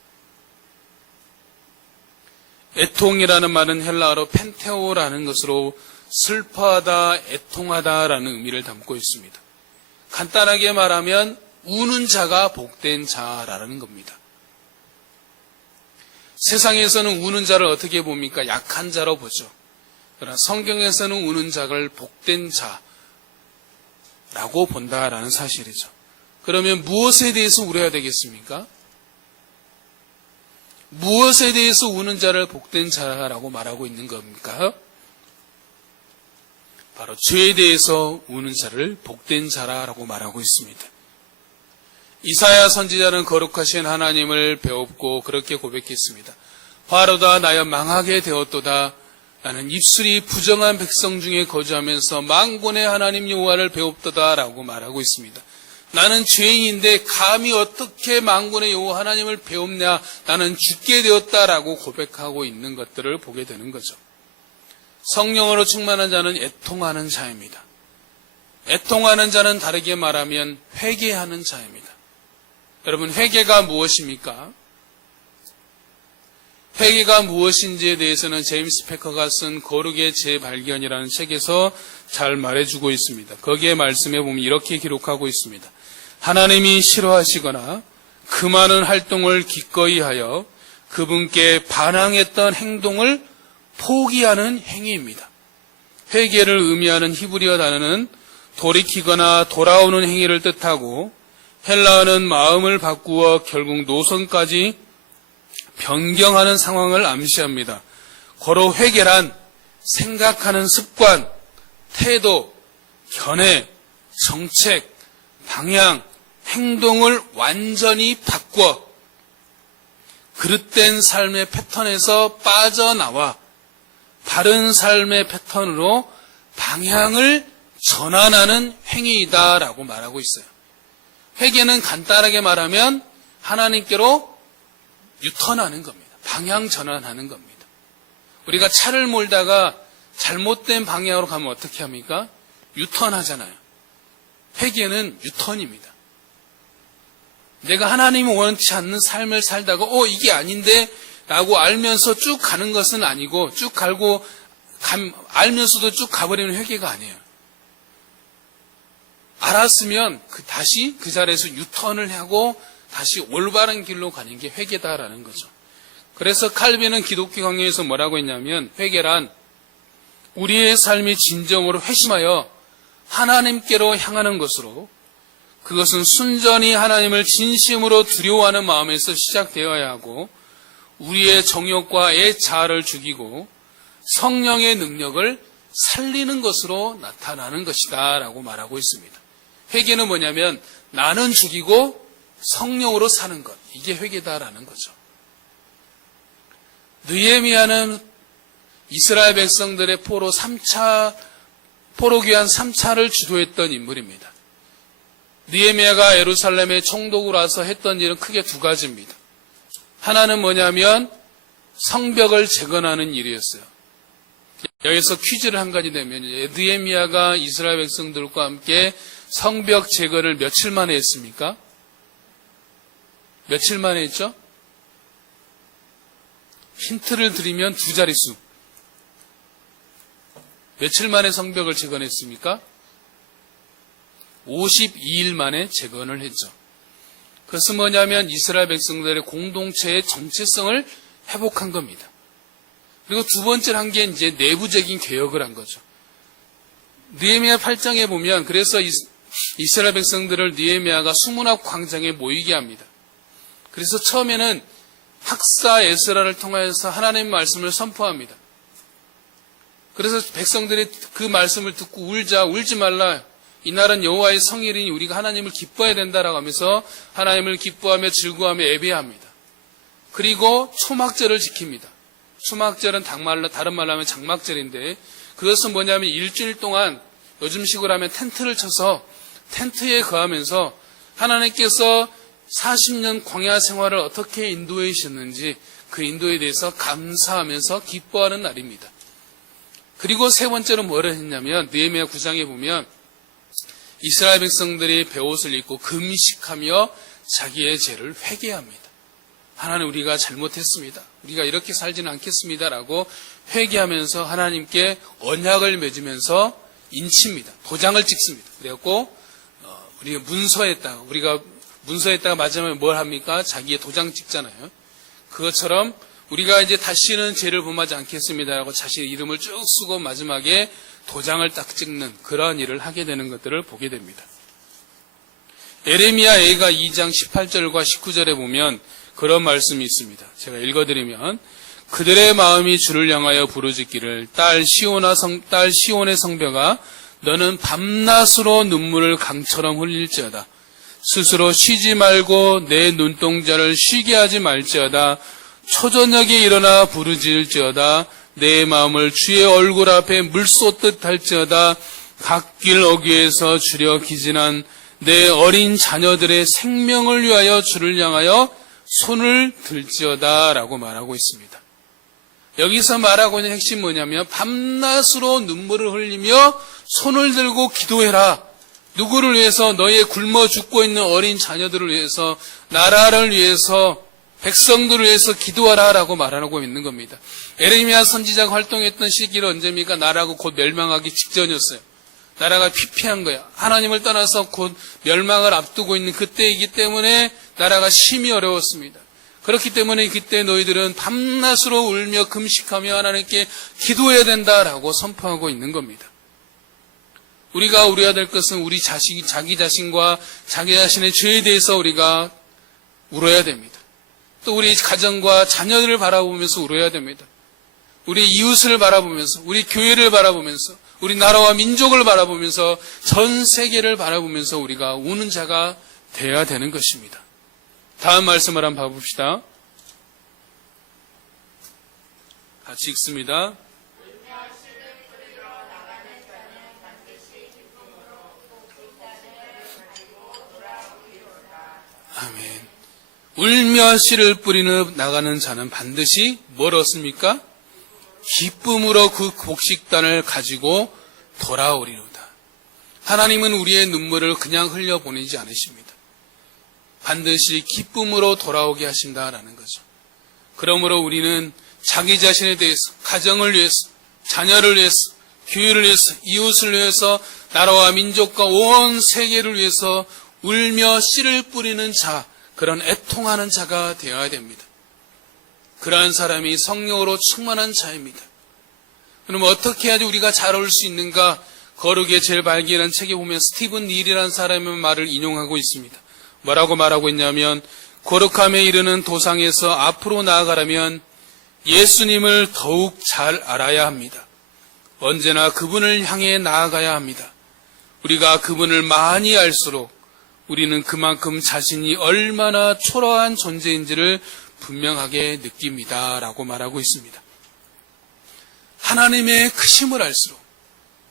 애통이라는 말은 헬라어로 펜테오라는 것으로 슬퍼하다, 애통하다라는 의미를 담고 있습니다. 간단하게 말하면 우는 자가 복된 자라는 겁니다. 세상에서는 우는 자를 어떻게 봅니까? 약한 자로 보죠. 그러나 성경에서는 우는 자를 복된 자라고 본다라는 사실이죠. 그러면 무엇에 대해서 울어야 되겠습니까? 무엇에 대해서 우는 자를 복된 자라고 말하고 있는 겁니까? 바로 죄에 대해서 우는 자를 복된 자라고 말하고 있습니다. 이사야 선지자는 거룩하신 하나님을 배웠고 그렇게 고백했습니다. 화로다 나여 망하게 되었도다. 나는 입술이 부정한 백성 중에 거주하면서 만군의 하나님 여호와를 배웠도다 라고 말하고 있습니다. 나는 죄인인데 감히 어떻게 만군의 여호와 하나님을 배웁냐. 나는 죽게 되었다라고 고백하고 있는 것들을 보게 되는 거죠. 성령으로 충만한 자는 애통하는 자입니다. 애통하는 자는 다르게 말하면 회개하는 자입니다. 여러분, 회개가 무엇입니까? 회개가 무엇인지에 대해서는 제임스 패커가 쓴 거룩의 재발견이라는 책에서 잘 말해주고 있습니다. 거기에 말씀해 보면 이렇게 기록하고 있습니다. 하나님이 싫어하시거나 그 많은 활동을 기꺼이 하여 그분께 반항했던 행동을 포기하는 행위입니다. 회개를 의미하는 히브리어 단어는 돌이키거나 돌아오는 행위를 뜻하고, 헬라어는 마음을 바꾸어 결국 노선까지 변경하는 상황을 암시합니다. 고로 회개란 생각하는 습관, 태도, 견해, 정책, 방향, 행동을 완전히 바꿔 그릇된 삶의 패턴에서 빠져나와 바른 삶의 패턴으로 방향을 전환하는 행위이다라고 말하고 있어요. 회개는 간단하게 말하면 하나님께로 유턴하는 겁니다. 방향 전환하는 겁니다. 우리가 차를 몰다가 잘못된 방향으로 가면 어떻게 합니까? 유턴하잖아요. 회개는 유턴입니다. 내가 하나님이 원치 않는 삶을 살다가 이게 아닌데 라고 알면서 쭉 가는 것은 아니고, 쭉 갈고 알면서도 쭉 가버리는 회개가 아니에요. 알았으면 다시 그 자리에서 유턴을 하고 다시 올바른 길로 가는 게 회개다라는 거죠. 그래서 칼빈은 기독교 강요에서 뭐라고 했냐면, 회개란 우리의 삶이 진정으로 회심하여 하나님께로 향하는 것으로, 그것은 순전히 하나님을 진심으로 두려워하는 마음에서 시작되어야 하고, 우리의 정욕과 애 자아를 죽이고 성령의 능력을 살리는 것으로 나타나는 것이다 라고 말하고 있습니다. 회개는 뭐냐면 나는 죽이고 성령으로 사는 것, 이게 회개다라는 거죠. 느헤미야는 이스라엘 백성들의 포로 귀환 3차를 주도했던 인물입니다. 느헤미야가 예루살렘에 총독으로 와서 했던 일은 크게 두 가지입니다. 하나는 뭐냐면 성벽을 재건하는 일이었어요. 여기서 퀴즈를 한 가지 내면 느헤미야가 이스라엘 백성들과 함께 성벽 재건을 며칠 만에 했습니까? 며칠 만에 했죠? 힌트를 드리면 두 자릿수. 며칠 만에 성벽을 재건했습니까? 52일 만에 재건을 했죠. 그것은 뭐냐면 이스라엘 백성들의 공동체의 정체성을 회복한 겁니다. 그리고 두 번째로 한 게 이제 내부적인 개혁을 한 거죠. 느헤미야 8장에 보면 그래서 이스라엘 백성들을 느헤미야가 수문학 광장에 모이게 합니다. 그래서 처음에는 학사 에스라를 통해서 하나님의 말씀을 선포합니다. 그래서 백성들이 그 말씀을 듣고 울지 말라. 이날은 여호와의 성일이니 우리가 하나님을 기뻐해야 된다라고 하면서 하나님을 기뻐하며 즐거워하며 예배합니다. 그리고 초막절을 지킵니다. 초막절은 다른 말로 하면 장막절인데 그것은 뭐냐면 일주일 동안 요즘식으로 하면 텐트를 쳐서 텐트에 거하면서 하나님께서 40년 광야 생활을 어떻게 인도해 주셨는지 그 인도에 대해서 감사하면서 기뻐하는 날입니다. 그리고 세 번째로 뭐를 했냐면 느헤미야 9장에 보면 이스라엘 백성들이 베옷을 입고 금식하며 자기의 죄를 회개합니다. 하나님 우리가 잘못했습니다. 우리가 이렇게 살지는 않겠습니다라고 회개하면서 하나님께 언약을 맺으면서 인칩니다. 도장을 찍습니다. 그래갖고 우리가 문서에다가 마지막에 뭘 합니까? 자기의 도장 찍잖아요. 그것처럼 우리가 이제 다시는 죄를 범하지 않겠습니다라고 자신의 이름을 쭉 쓰고 마지막에 도장을 딱 찍는 그러한 일을 하게 되는 것들을 보게 됩니다. 예레미야 A가 2장 18절과 19절에 보면 그런 말씀이 있습니다. 제가 읽어드리면 그들의 마음이 주를 향하여 부르짖기를 딸 시온의 성벽아 너는 밤낮으로 눈물을 강처럼 흘릴지어다. 스스로 쉬지 말고 내 눈동자를 쉬게 하지 말지어다. 초저녁에 일어나 부르짖을지어다. 내 마음을 주의 얼굴 앞에 물 쏟듯 할지어다. 갓길 어귀에서 주려 기진한 내 어린 자녀들의 생명을 위하여 주를 향하여 손을 들지어다 라고 말하고 있습니다. 여기서 말하고 있는 핵심이 뭐냐면 밤낮으로 눈물을 흘리며 손을 들고 기도해라. 누구를 위해서? 너의 굶어 죽고 있는 어린 자녀들을 위해서, 나라를 위해서, 백성들을 위해서 기도하라 라고 말하고 있는 겁니다. 예레미야 선지자가 활동했던 시기는 언제입니까? 나라가 곧 멸망하기 직전이었어요. 나라가 피폐한 거야. 하나님을 떠나서 곧 멸망을 앞두고 있는 그때이기 때문에 나라가 심히 어려웠습니다. 그렇기 때문에 그때 너희들은 밤낮으로 울며 금식하며 하나님께 기도해야 된다라고 선포하고 있는 겁니다. 우리가 우려야 될 것은 우리 자기 자신과 자기 자신의 죄에 대해서 우리가 울어야 됩니다. 또 우리 가정과 자녀들을 바라보면서 울어야 됩니다. 우리 이웃을 바라보면서, 우리 교회를 바라보면서, 우리 나라와 민족을 바라보면서, 전 세계를 바라보면서 우리가 우는 자가 되어야 되는 것입니다. 다음 말씀을 한번 봐봅시다. 같이 읽습니다. 아멘. 울며 씨를 뿌리는 나가는 자는 반드시 뭘 얻습니까? 기쁨으로 그 곡식단을 가지고 돌아오리로다. 하나님은 우리의 눈물을 그냥 흘려보내지 않으십니다. 반드시 기쁨으로 돌아오게 하신다라는 거죠. 그러므로 우리는 자기 자신에 대해서, 가정을 위해서, 자녀를 위해서, 교회를 위해서, 이웃을 위해서, 나라와 민족과 온 세계를 위해서 울며 씨를 뿌리는 자, 그런 애통하는 자가 되어야 됩니다. 그러한 사람이 성령으로 충만한 자입니다. 그럼 어떻게 해야지 우리가 잘 올 수 있는가? 거룩의 제일 발기라는 책에 보면 스티븐 닐이라는 사람의 말을 인용하고 있습니다. 뭐라고 말하고 있냐면 거룩함에 이르는 도상에서 앞으로 나아가려면 예수님을 더욱 잘 알아야 합니다. 언제나 그분을 향해 나아가야 합니다. 우리가 그분을 많이 알수록 우리는 그만큼 자신이 얼마나 초라한 존재인지를 분명하게 느낍니다. 라고 말하고 있습니다. 하나님의 크심을 알수록,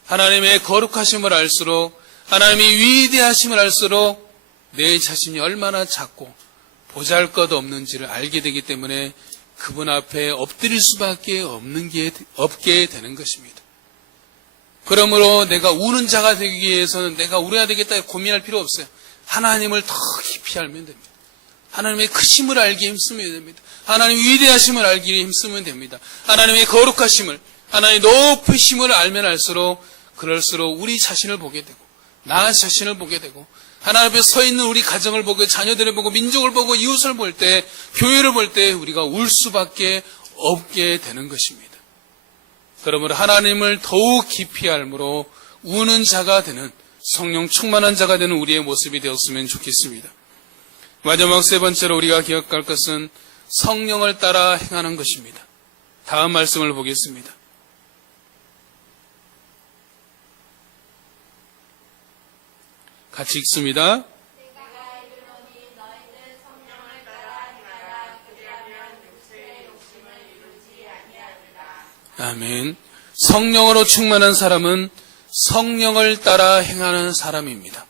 하나님의 거룩하심을 알수록, 하나님의 위대하심을 알수록 내 자신이 얼마나 작고 보잘것없는지를 알게 되기 때문에 그분 앞에 엎드릴 수밖에 없게 되는 것입니다. 그러므로 내가 우는 자가 되기 위해서는 내가 울어야 되겠다 고민할 필요 없어요. 하나님을 더 깊이 알면 됩니다. 하나님의 크심을 알기에 힘쓰면 됩니다. 하나님의 위대하심을 알기에 힘쓰면 됩니다. 하나님의 거룩하심을, 하나님의 높으심을 알면 알수록 그럴수록 우리 자신을 보게 되고 나 자신을 보게 되고 하나님 앞에 서 있는 우리 가정을 보고 자녀들을 보고 민족을 보고 이웃을 볼 때 교회를 볼 때 우리가 울 수밖에 없게 되는 것입니다. 그러므로 하나님을 더욱 깊이 알므로 우는 자가 되는 성령 충만한 자가 되는 우리의 모습이 되었으면 좋겠습니다. 마지막 세 번째로 우리가 기억할 것은 성령을 따라 행하는 것입니다. 다음 말씀을 보겠습니다. 같이 읽습니다. 아멘. 성령으로 충만한 사람은 성령을 따라 행하는 사람입니다.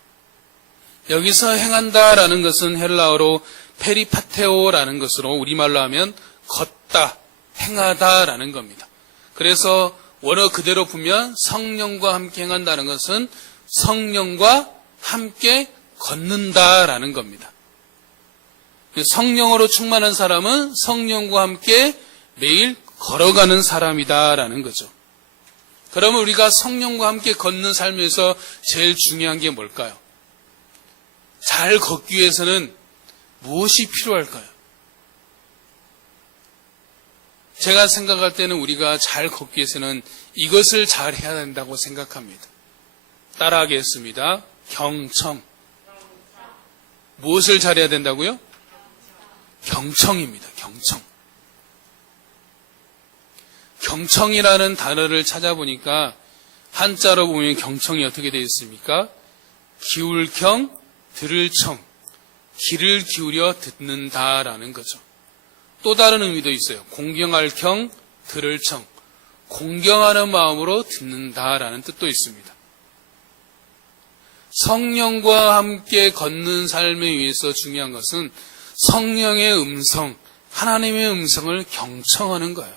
여기서 행한다라는 것은 헬라어로 페리파테오라는 것으로 우리말로 하면 걷다, 행하다라는 겁니다. 그래서 원어 그대로 보면 성령과 함께 행한다는 것은 성령과 함께 걷는다라는 겁니다. 성령으로 충만한 사람은 성령과 함께 매일 걸어가는 사람이다라는 거죠. 그러면 우리가 성령과 함께 걷는 삶에서 제일 중요한 게 뭘까요? 잘 걷기 위해서는 무엇이 필요할까요? 제가 생각할 때는 우리가 잘 걷기 위해서는 이것을 잘 해야 된다고 생각합니다. 따라하겠습니다. 경청. 무엇을 잘해야 된다고요? 경청입니다. 경청. 경청이라는 단어를 찾아보니까 한자로 보면 경청이 어떻게 되어 있습니까? 기울 경, 들을 청. 귀를 기울여 듣는다라는 거죠. 또 다른 의미도 있어요. 공경할 경, 들을 청. 공경하는 마음으로 듣는다라는 뜻도 있습니다. 성령과 함께 걷는 삶에 위해서 중요한 것은 성령의 음성, 하나님의 음성을 경청하는 거예요.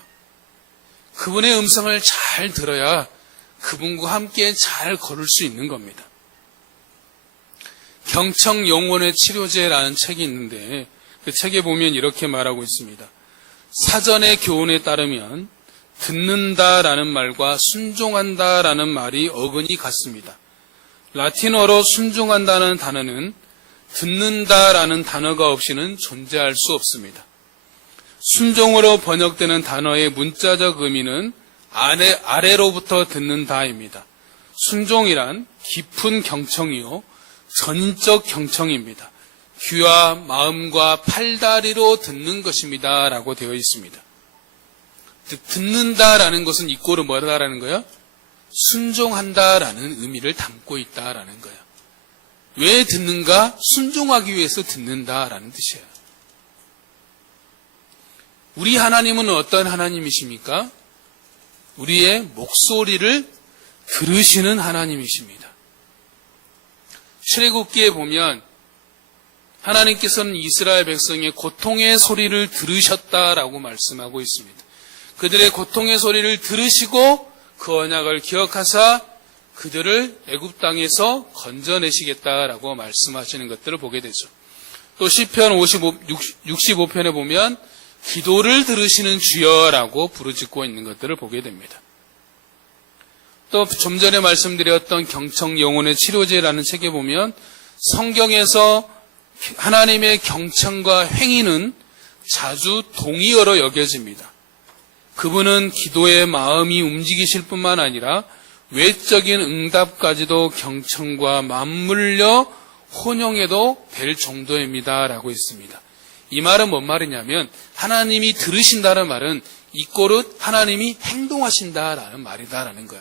그분의 음성을 잘 들어야 그분과 함께 잘 걸을 수 있는 겁니다. 경청 영혼의 치료제라는 책이 있는데 그 책에 보면 이렇게 말하고 있습니다. 사전의 교훈에 따르면 듣는다라는 말과 순종한다라는 말이 어근이 같습니다. 라틴어로 순종한다는 단어는 듣는다라는 단어가 없이는 존재할 수 없습니다. 순종으로 번역되는 단어의 문자적 의미는 아래로부터 듣는다입니다. 순종이란 깊은 경청이요 전인적 경청입니다. 귀와 마음과 팔다리로 듣는 것입니다. 라고 되어 있습니다. 듣는다라는 것은 이꼬르 뭐다라는 거예요? 순종한다라는 의미를 담고 있다라는 거예요. 왜 듣는가? 순종하기 위해서 듣는다라는 뜻이에요. 우리 하나님은 어떤 하나님이십니까? 우리의 목소리를 들으시는 하나님이십니다. 출애굽기에 보면 하나님께서는 이스라엘 백성의 고통의 소리를 들으셨다라고 말씀하고 있습니다. 그들의 고통의 소리를 들으시고 그 언약을 기억하사 그들을 애굽 땅에서 건져내시겠다라고 말씀하시는 것들을 보게 되죠. 또 시편 65편에 보면 기도를 들으시는 주여라고 부르짖고 있는 것들을 보게 됩니다. 또 좀 전에 말씀드렸던 경청 영혼의 치료제라는 책에 보면 성경에서 하나님의 경청과 행위는 자주 동의어로 여겨집니다. 그분은 기도의 마음이 움직이실 뿐만 아니라 외적인 응답까지도 경청과 맞물려 혼용해도 될 정도입니다. 라고 했습니다. 이 말은 뭔 말이냐면 하나님이 들으신다는 말은 이꼬르 하나님이 행동하신다라는 말이다라는 거야.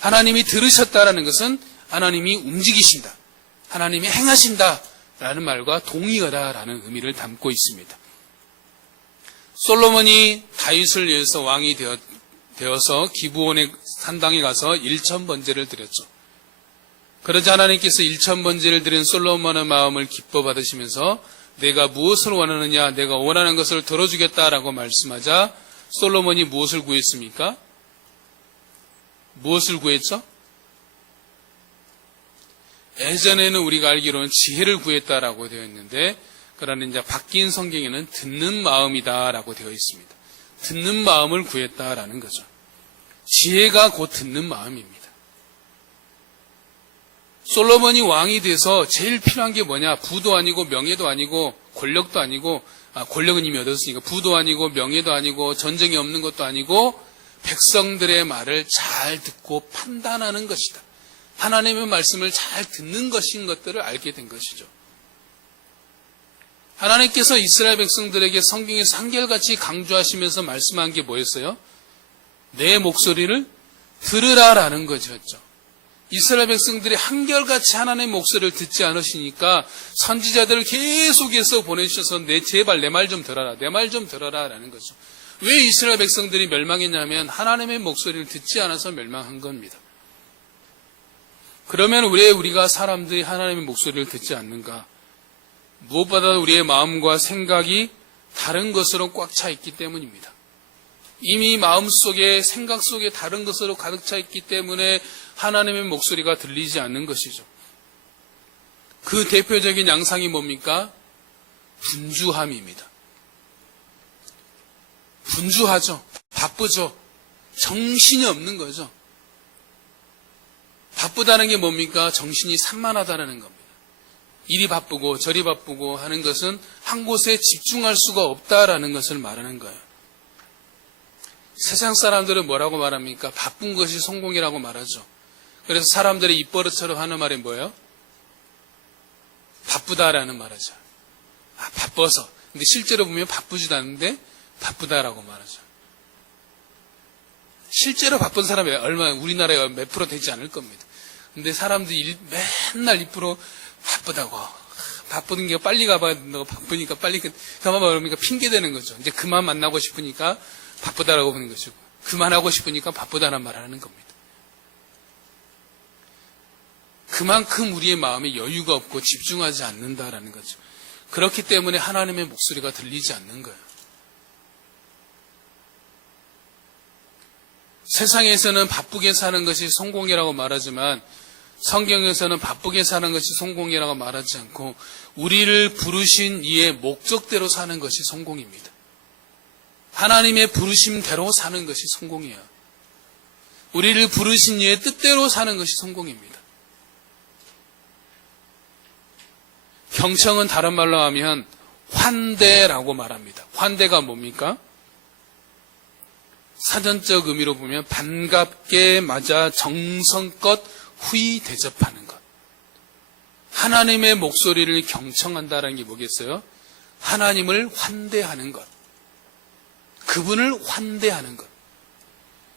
하나님이 들으셨다라는 것은 하나님이 움직이신다. 하나님이 행하신다라는 말과 동의어다라는 의미를 담고 있습니다. 솔로몬이 다윗을 위해서 왕이 되어서 기브온의 산당에 가서 1000번제를 드렸죠. 그러자 하나님께서 1000번제를 드린 솔로몬의 마음을 기뻐 받으시면서 내가 무엇을 원하느냐, 내가 원하는 것을 들어주겠다라고 말씀하자 솔로몬이 무엇을 구했습니까? 무엇을 구했죠? 예전에는 우리가 알기로는 지혜를 구했다라고 되어 있는데, 그러나 이제 바뀐 성경에는 듣는 마음이다라고 되어 있습니다. 듣는 마음을 구했다라는 거죠. 지혜가 곧 듣는 마음입니다. 솔로몬이 왕이 돼서 제일 필요한 게 뭐냐? 부도 아니고 명예도 아니고 권력도 아니고, 권력은 이미 얻었으니까 부도 아니고 명예도 아니고 전쟁이 없는 것도 아니고 백성들의 말을 잘 듣고 판단하는 것이다. 하나님의 말씀을 잘 듣는 것인 것들을 알게 된 것이죠. 하나님께서 이스라엘 백성들에게 성경에서 한결같이 강조하시면서 말씀한 게 뭐였어요? 내 목소리를 들으라라는 것이었죠. 이스라엘 백성들이 한결같이 하나님의 목소리를 듣지 않으시니까 선지자들을 계속해서 보내주셔서 제발 내 말 좀 들어라, 내 말 좀 들어라라는 거죠. 왜 이스라엘 백성들이 멸망했냐면 하나님의 목소리를 듣지 않아서 멸망한 겁니다. 그러면 왜 우리가 사람들이 하나님의 목소리를 듣지 않는가? 무엇보다 우리의 마음과 생각이 다른 것으로 꽉 차 있기 때문입니다. 이미 마음속에 생각 속에 다른 것으로 가득 차 있기 때문에 하나님의 목소리가 들리지 않는 것이죠. 그 대표적인 양상이 뭡니까? 분주함입니다. 분주하죠. 바쁘죠. 정신이 없는 거죠. 바쁘다는 게 뭡니까? 정신이 산만하다는 겁니다. 일이 바쁘고 저리 바쁘고 하는 것은 한 곳에 집중할 수가 없다라는 것을 말하는 거예요. 세상 사람들은 뭐라고 말합니까? 바쁜 것이 성공이라고 말하죠. 그래서 사람들이 입버릇처럼 하는 말이 뭐예요? 바쁘다라는 말하죠. 바빠서. 근데 실제로 보면 바쁘지도 않은데 바쁘다라고 말하죠. 실제로 바쁜 사람이 얼마나 우리나라에 몇 프로 되지 않을 겁니다. 근데 사람들이 맨날 2% 바쁘다고. 바쁘는 게 빨리 가봐야 된다고. 바쁘니까 빨리 그만 그러니까 핑계대는 거죠. 이제 그만 만나고 싶으니까 바쁘다라고 하는 것이고, 그만하고 싶으니까 바쁘다는 말을 하는 겁니다. 그만큼 우리의 마음에 여유가 없고 집중하지 않는다라는 거죠. 그렇기 때문에 하나님의 목소리가 들리지 않는 거예요. 세상에서는 바쁘게 사는 것이 성공이라고 말하지만 성경에서는 바쁘게 사는 것이 성공이라고 말하지 않고 우리를 부르신 이의 목적대로 사는 것이 성공입니다. 하나님의 부르심대로 사는 것이 성공이에요. 우리를 부르신 이의 뜻대로 사는 것이 성공입니다. 경청은 다른 말로 하면 환대라고 말합니다. 환대가 뭡니까? 사전적 의미로 보면 반갑게 맞아 정성껏 후히 대접하는 것. 하나님의 목소리를 경청한다는 게 뭐겠어요? 하나님을 환대하는 것. 그분을 환대하는 것.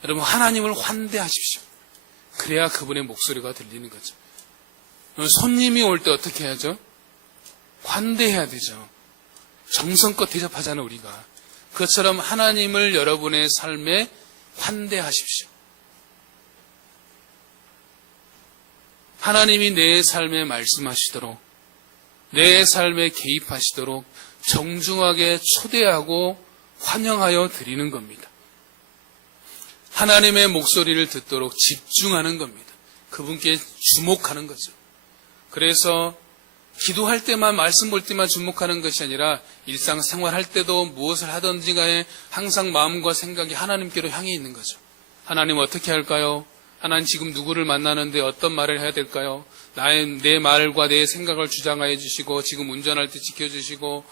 여러분, 하나님을 환대하십시오. 그래야 그분의 목소리가 들리는 거죠. 손님이 올 때 어떻게 해야죠? 환대해야 되죠. 정성껏 대접하잖아요, 우리가. 그것처럼 하나님을 여러분의 삶에 환대하십시오. 하나님이 내 삶에 말씀하시도록, 내 삶에 개입하시도록 정중하게 초대하고 환영하여 드리는 겁니다. 하나님의 목소리를 듣도록 집중하는 겁니다. 그분께 주목하는 거죠. 그래서 기도할 때만, 말씀 볼 때만 주목하는 것이 아니라 일상생활 할 때도 무엇을 하든지 간에 항상 마음과 생각이 하나님께로 향해 있는 거죠. 하나님 어떻게 할까요? 하나님 지금 누구를 만나는데 어떤 말을 해야 될까요? 내 말과 내 생각을 주장하여 주시고 지금 운전할 때 지켜주시고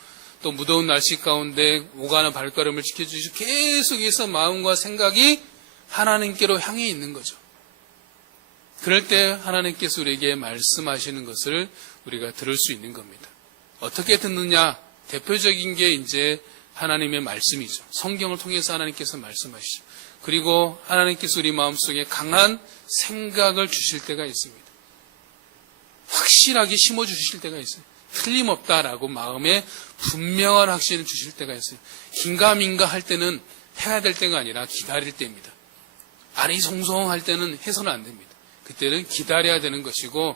또 무더운 날씨 가운데 오가는 발걸음을 지켜주시고 계속해서 마음과 생각이 하나님께로 향해 있는 거죠. 그럴 때 하나님께서 우리에게 말씀하시는 것을 우리가 들을 수 있는 겁니다. 어떻게 듣느냐? 대표적인 게 이제 하나님의 말씀이죠. 성경을 통해서 하나님께서 말씀하시죠. 그리고 하나님께서 우리 마음속에 강한 생각을 주실 때가 있습니다. 확실하게 심어주실 때가 있어요. 틀림없다라고 마음에 분명한 확신을 주실 때가 있어요. 긴가민가 할 때는 해야 될 때가 아니라 기다릴 때입니다. 아리송송할 때는 해서는 안 됩니다. 그때는 기다려야 되는 것이고,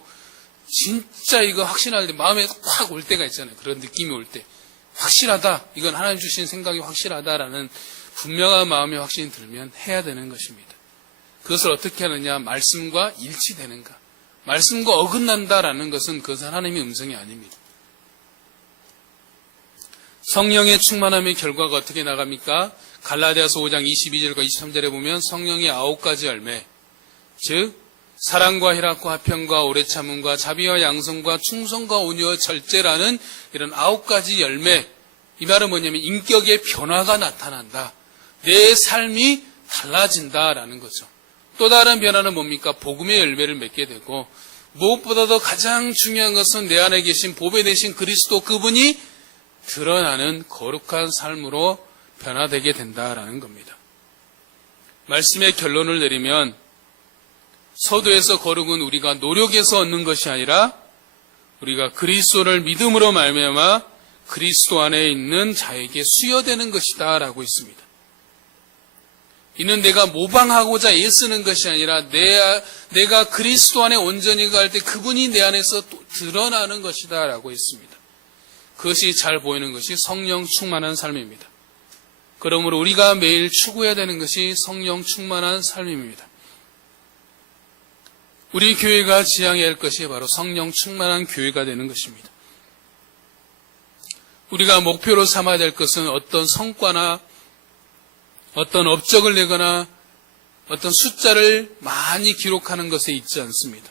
진짜 이거 확신할 때 마음에 확 올 때가 있잖아요. 그런 느낌이 올 때. 확실하다. 이건 하나님 주신 생각이 확실하다라는 분명한 마음의 확신이 들면 해야 되는 것입니다. 그것을 어떻게 하느냐? 말씀과 일치되는가? 말씀과 어긋난다라는 것은 그것은 하나님의 음성이 아닙니다. 성령의 충만함의 결과가 어떻게 나갑니까? 갈라디아서 5장 22절과 23절에 보면 성령의 9가지 열매, 즉 사랑과 희락과 화평과 오래 참음과 자비와 양성과 충성과 온유와 절제라는 이런 9가지 열매, 이 말은 뭐냐면 인격의 변화가 나타난다. 내 삶이 달라진다라는 거죠. 또 다른 변화는 뭡니까? 복음의 열매를 맺게 되고, 무엇보다도 가장 중요한 것은 내 안에 계신 보배 되신 그리스도, 그분이 드러나는 거룩한 삶으로 변화되게 된다라는 겁니다. 말씀의 결론을 내리면 서두에서 거룩은 우리가 노력해서 얻는 것이 아니라 우리가 그리스도를 믿음으로 말미암아 그리스도 안에 있는 자에게 수여되는 것이다 라고 있습니다. 이는 내가 모방하고자 애쓰는 것이 아니라 내가 그리스도 안에 온전히 갈 때 그분이 내 안에서 또 드러나는 것이다 라고 있습니다. 그것이 잘 보이는 것이 성령 충만한 삶입니다. 그러므로 우리가 매일 추구해야 되는 것이 성령 충만한 삶입니다. 우리 교회가 지향해야 할 것이 바로 성령 충만한 교회가 되는 것입니다. 우리가 목표로 삼아야 될 것은 어떤 성과나 어떤 업적을 내거나 어떤 숫자를 많이 기록하는 것에 있지 않습니다.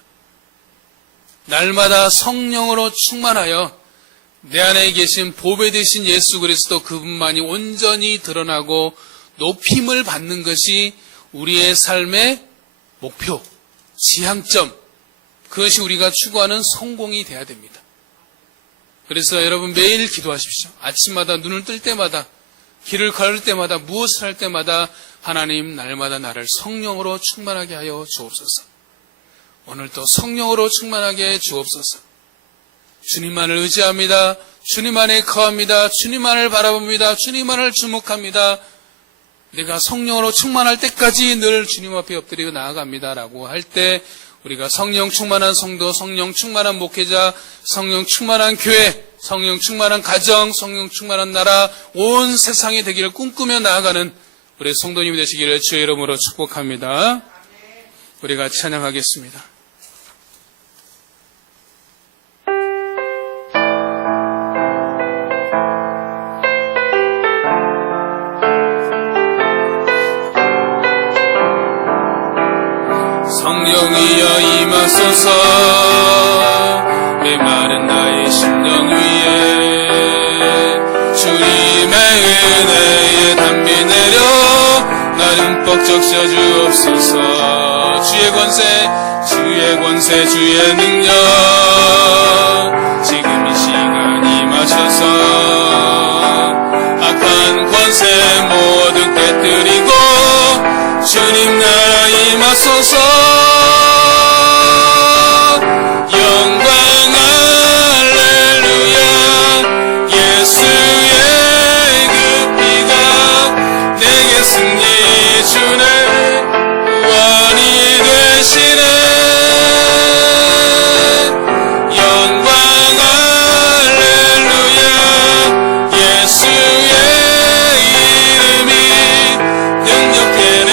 날마다 성령으로 충만하여 내 안에 계신 보배 되신 예수 그리스도 그분만이 온전히 드러나고 높임을 받는 것이 우리의 삶의 목표, 지향점, 그것이 우리가 추구하는 성공이 돼야 됩니다. 그래서 여러분 매일 기도하십시오. 아침마다 눈을 뜰 때마다, 길을 걸을 때마다, 무엇을 할 때마다 하나님 날마다 나를 성령으로 충만하게 하여 주옵소서. 오늘도 성령으로 충만하게 해 주옵소서. 주님만을 의지합니다. 주님만에 거합니다. 주님만을 바라봅니다. 주님만을 주목합니다. 내가 성령으로 충만할 때까지 늘 주님 앞에 엎드리고 나아갑니다 라고 할 때 우리가 성령 충만한 성도, 성령 충만한 목회자, 성령 충만한 교회, 성령 충만한 가정, 성령 충만한 나라, 온 세상이 되기를 꿈꾸며 나아가는 우리 성도님이 되시기를 주의 이름으로 축복합니다. 우리가 찬양하겠습니다. 성령이여 임하소서. 메마른 나의 심령 위에 주님의 은혜의 담비 내려 나를 흠뻑 적셔 주옵소서. 주의 권세 주의 능력 지금 이 시간 임하셔서 악한 권세 모두 깨뜨리고 주님 나라 임하소서. 영광 할렐루야. 예수의 그 피가 내게 승리 주네. 구원이 되시네. 영광 할렐루야. 예수의 이름이 능력되네.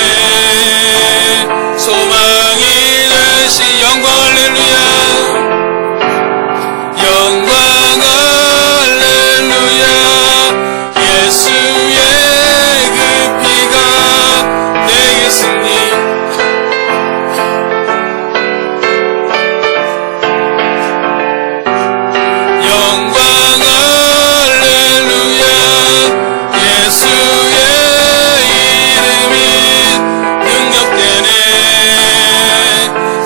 소망이 되시. 영광 할렐루야. 영광 할렐루야. 예수의 그 피가 내게 승리. 영광 할렐루야. 예수의 이름이 능력되네.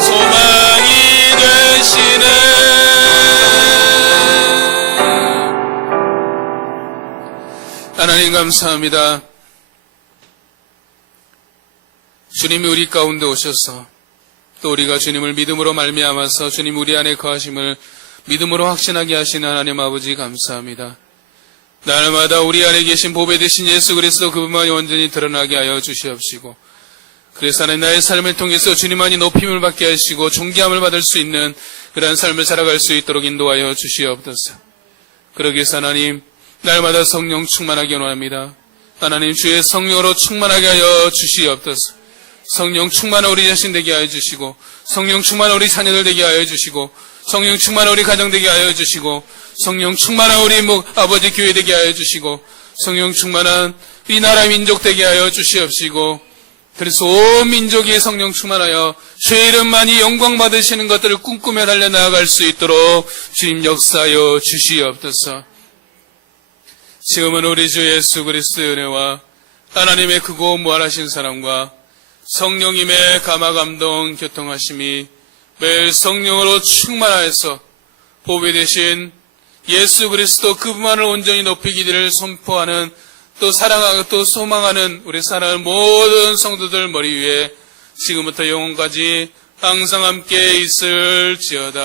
소망이 되시네. 하나님 감사합니다. 주님이 우리 가운데 오셔서 또 우리가 주님을 믿음으로 말미암아서 주님 우리 안에 거하심을 믿음으로 확신하게 하시는 하나님 아버지 감사합니다. 날마다 우리 안에 계신 보배 되신 예수 그리스도 그분만이 온전히 드러나게 하여 주시옵시고, 그래서 하나님 나의 삶을 통해서 주님만이 높임을 받게 하시고 존귀함을 받을 수 있는 그러한 삶을 살아갈 수 있도록 인도하여 주시옵소서. 그러기 위해서 하나님 날마다 성령 충만하게 원합니다. 하나님 주의 성령으로 충만하게 하여 주시옵소서. 성령 충만한 우리 자신 되게 하여 주시고, 성령 충만한 우리 자녀들 되게 하여 주시고, 성령 충만한 우리 가정 되게 하여 주시고, 성령 충만한 우리 아버지 교회 되게 하여 주시고, 성령 충만한 이 나라 민족 되게 하여 주시옵시고, 그래서 온 민족이 성령 충만하여 주의 이름만이 영광 받으시는 것들을 꿈꾸며 달려나아갈 수 있도록 주님 역사하여 주시옵소서. 지금은 우리 주 예수 그리스도의 은혜와 하나님의 크고 무한하신 사랑과 성령님의 감화감동 교통하심이 매일 성령으로 충만하여서 보배 되신 예수 그리스도 그분만을 온전히 높이기를 선포하는, 또 사랑하고 또 소망하는 우리 사랑하는 모든 성도들 머리 위에 지금부터 영원까지 항상 함께 있을지어다.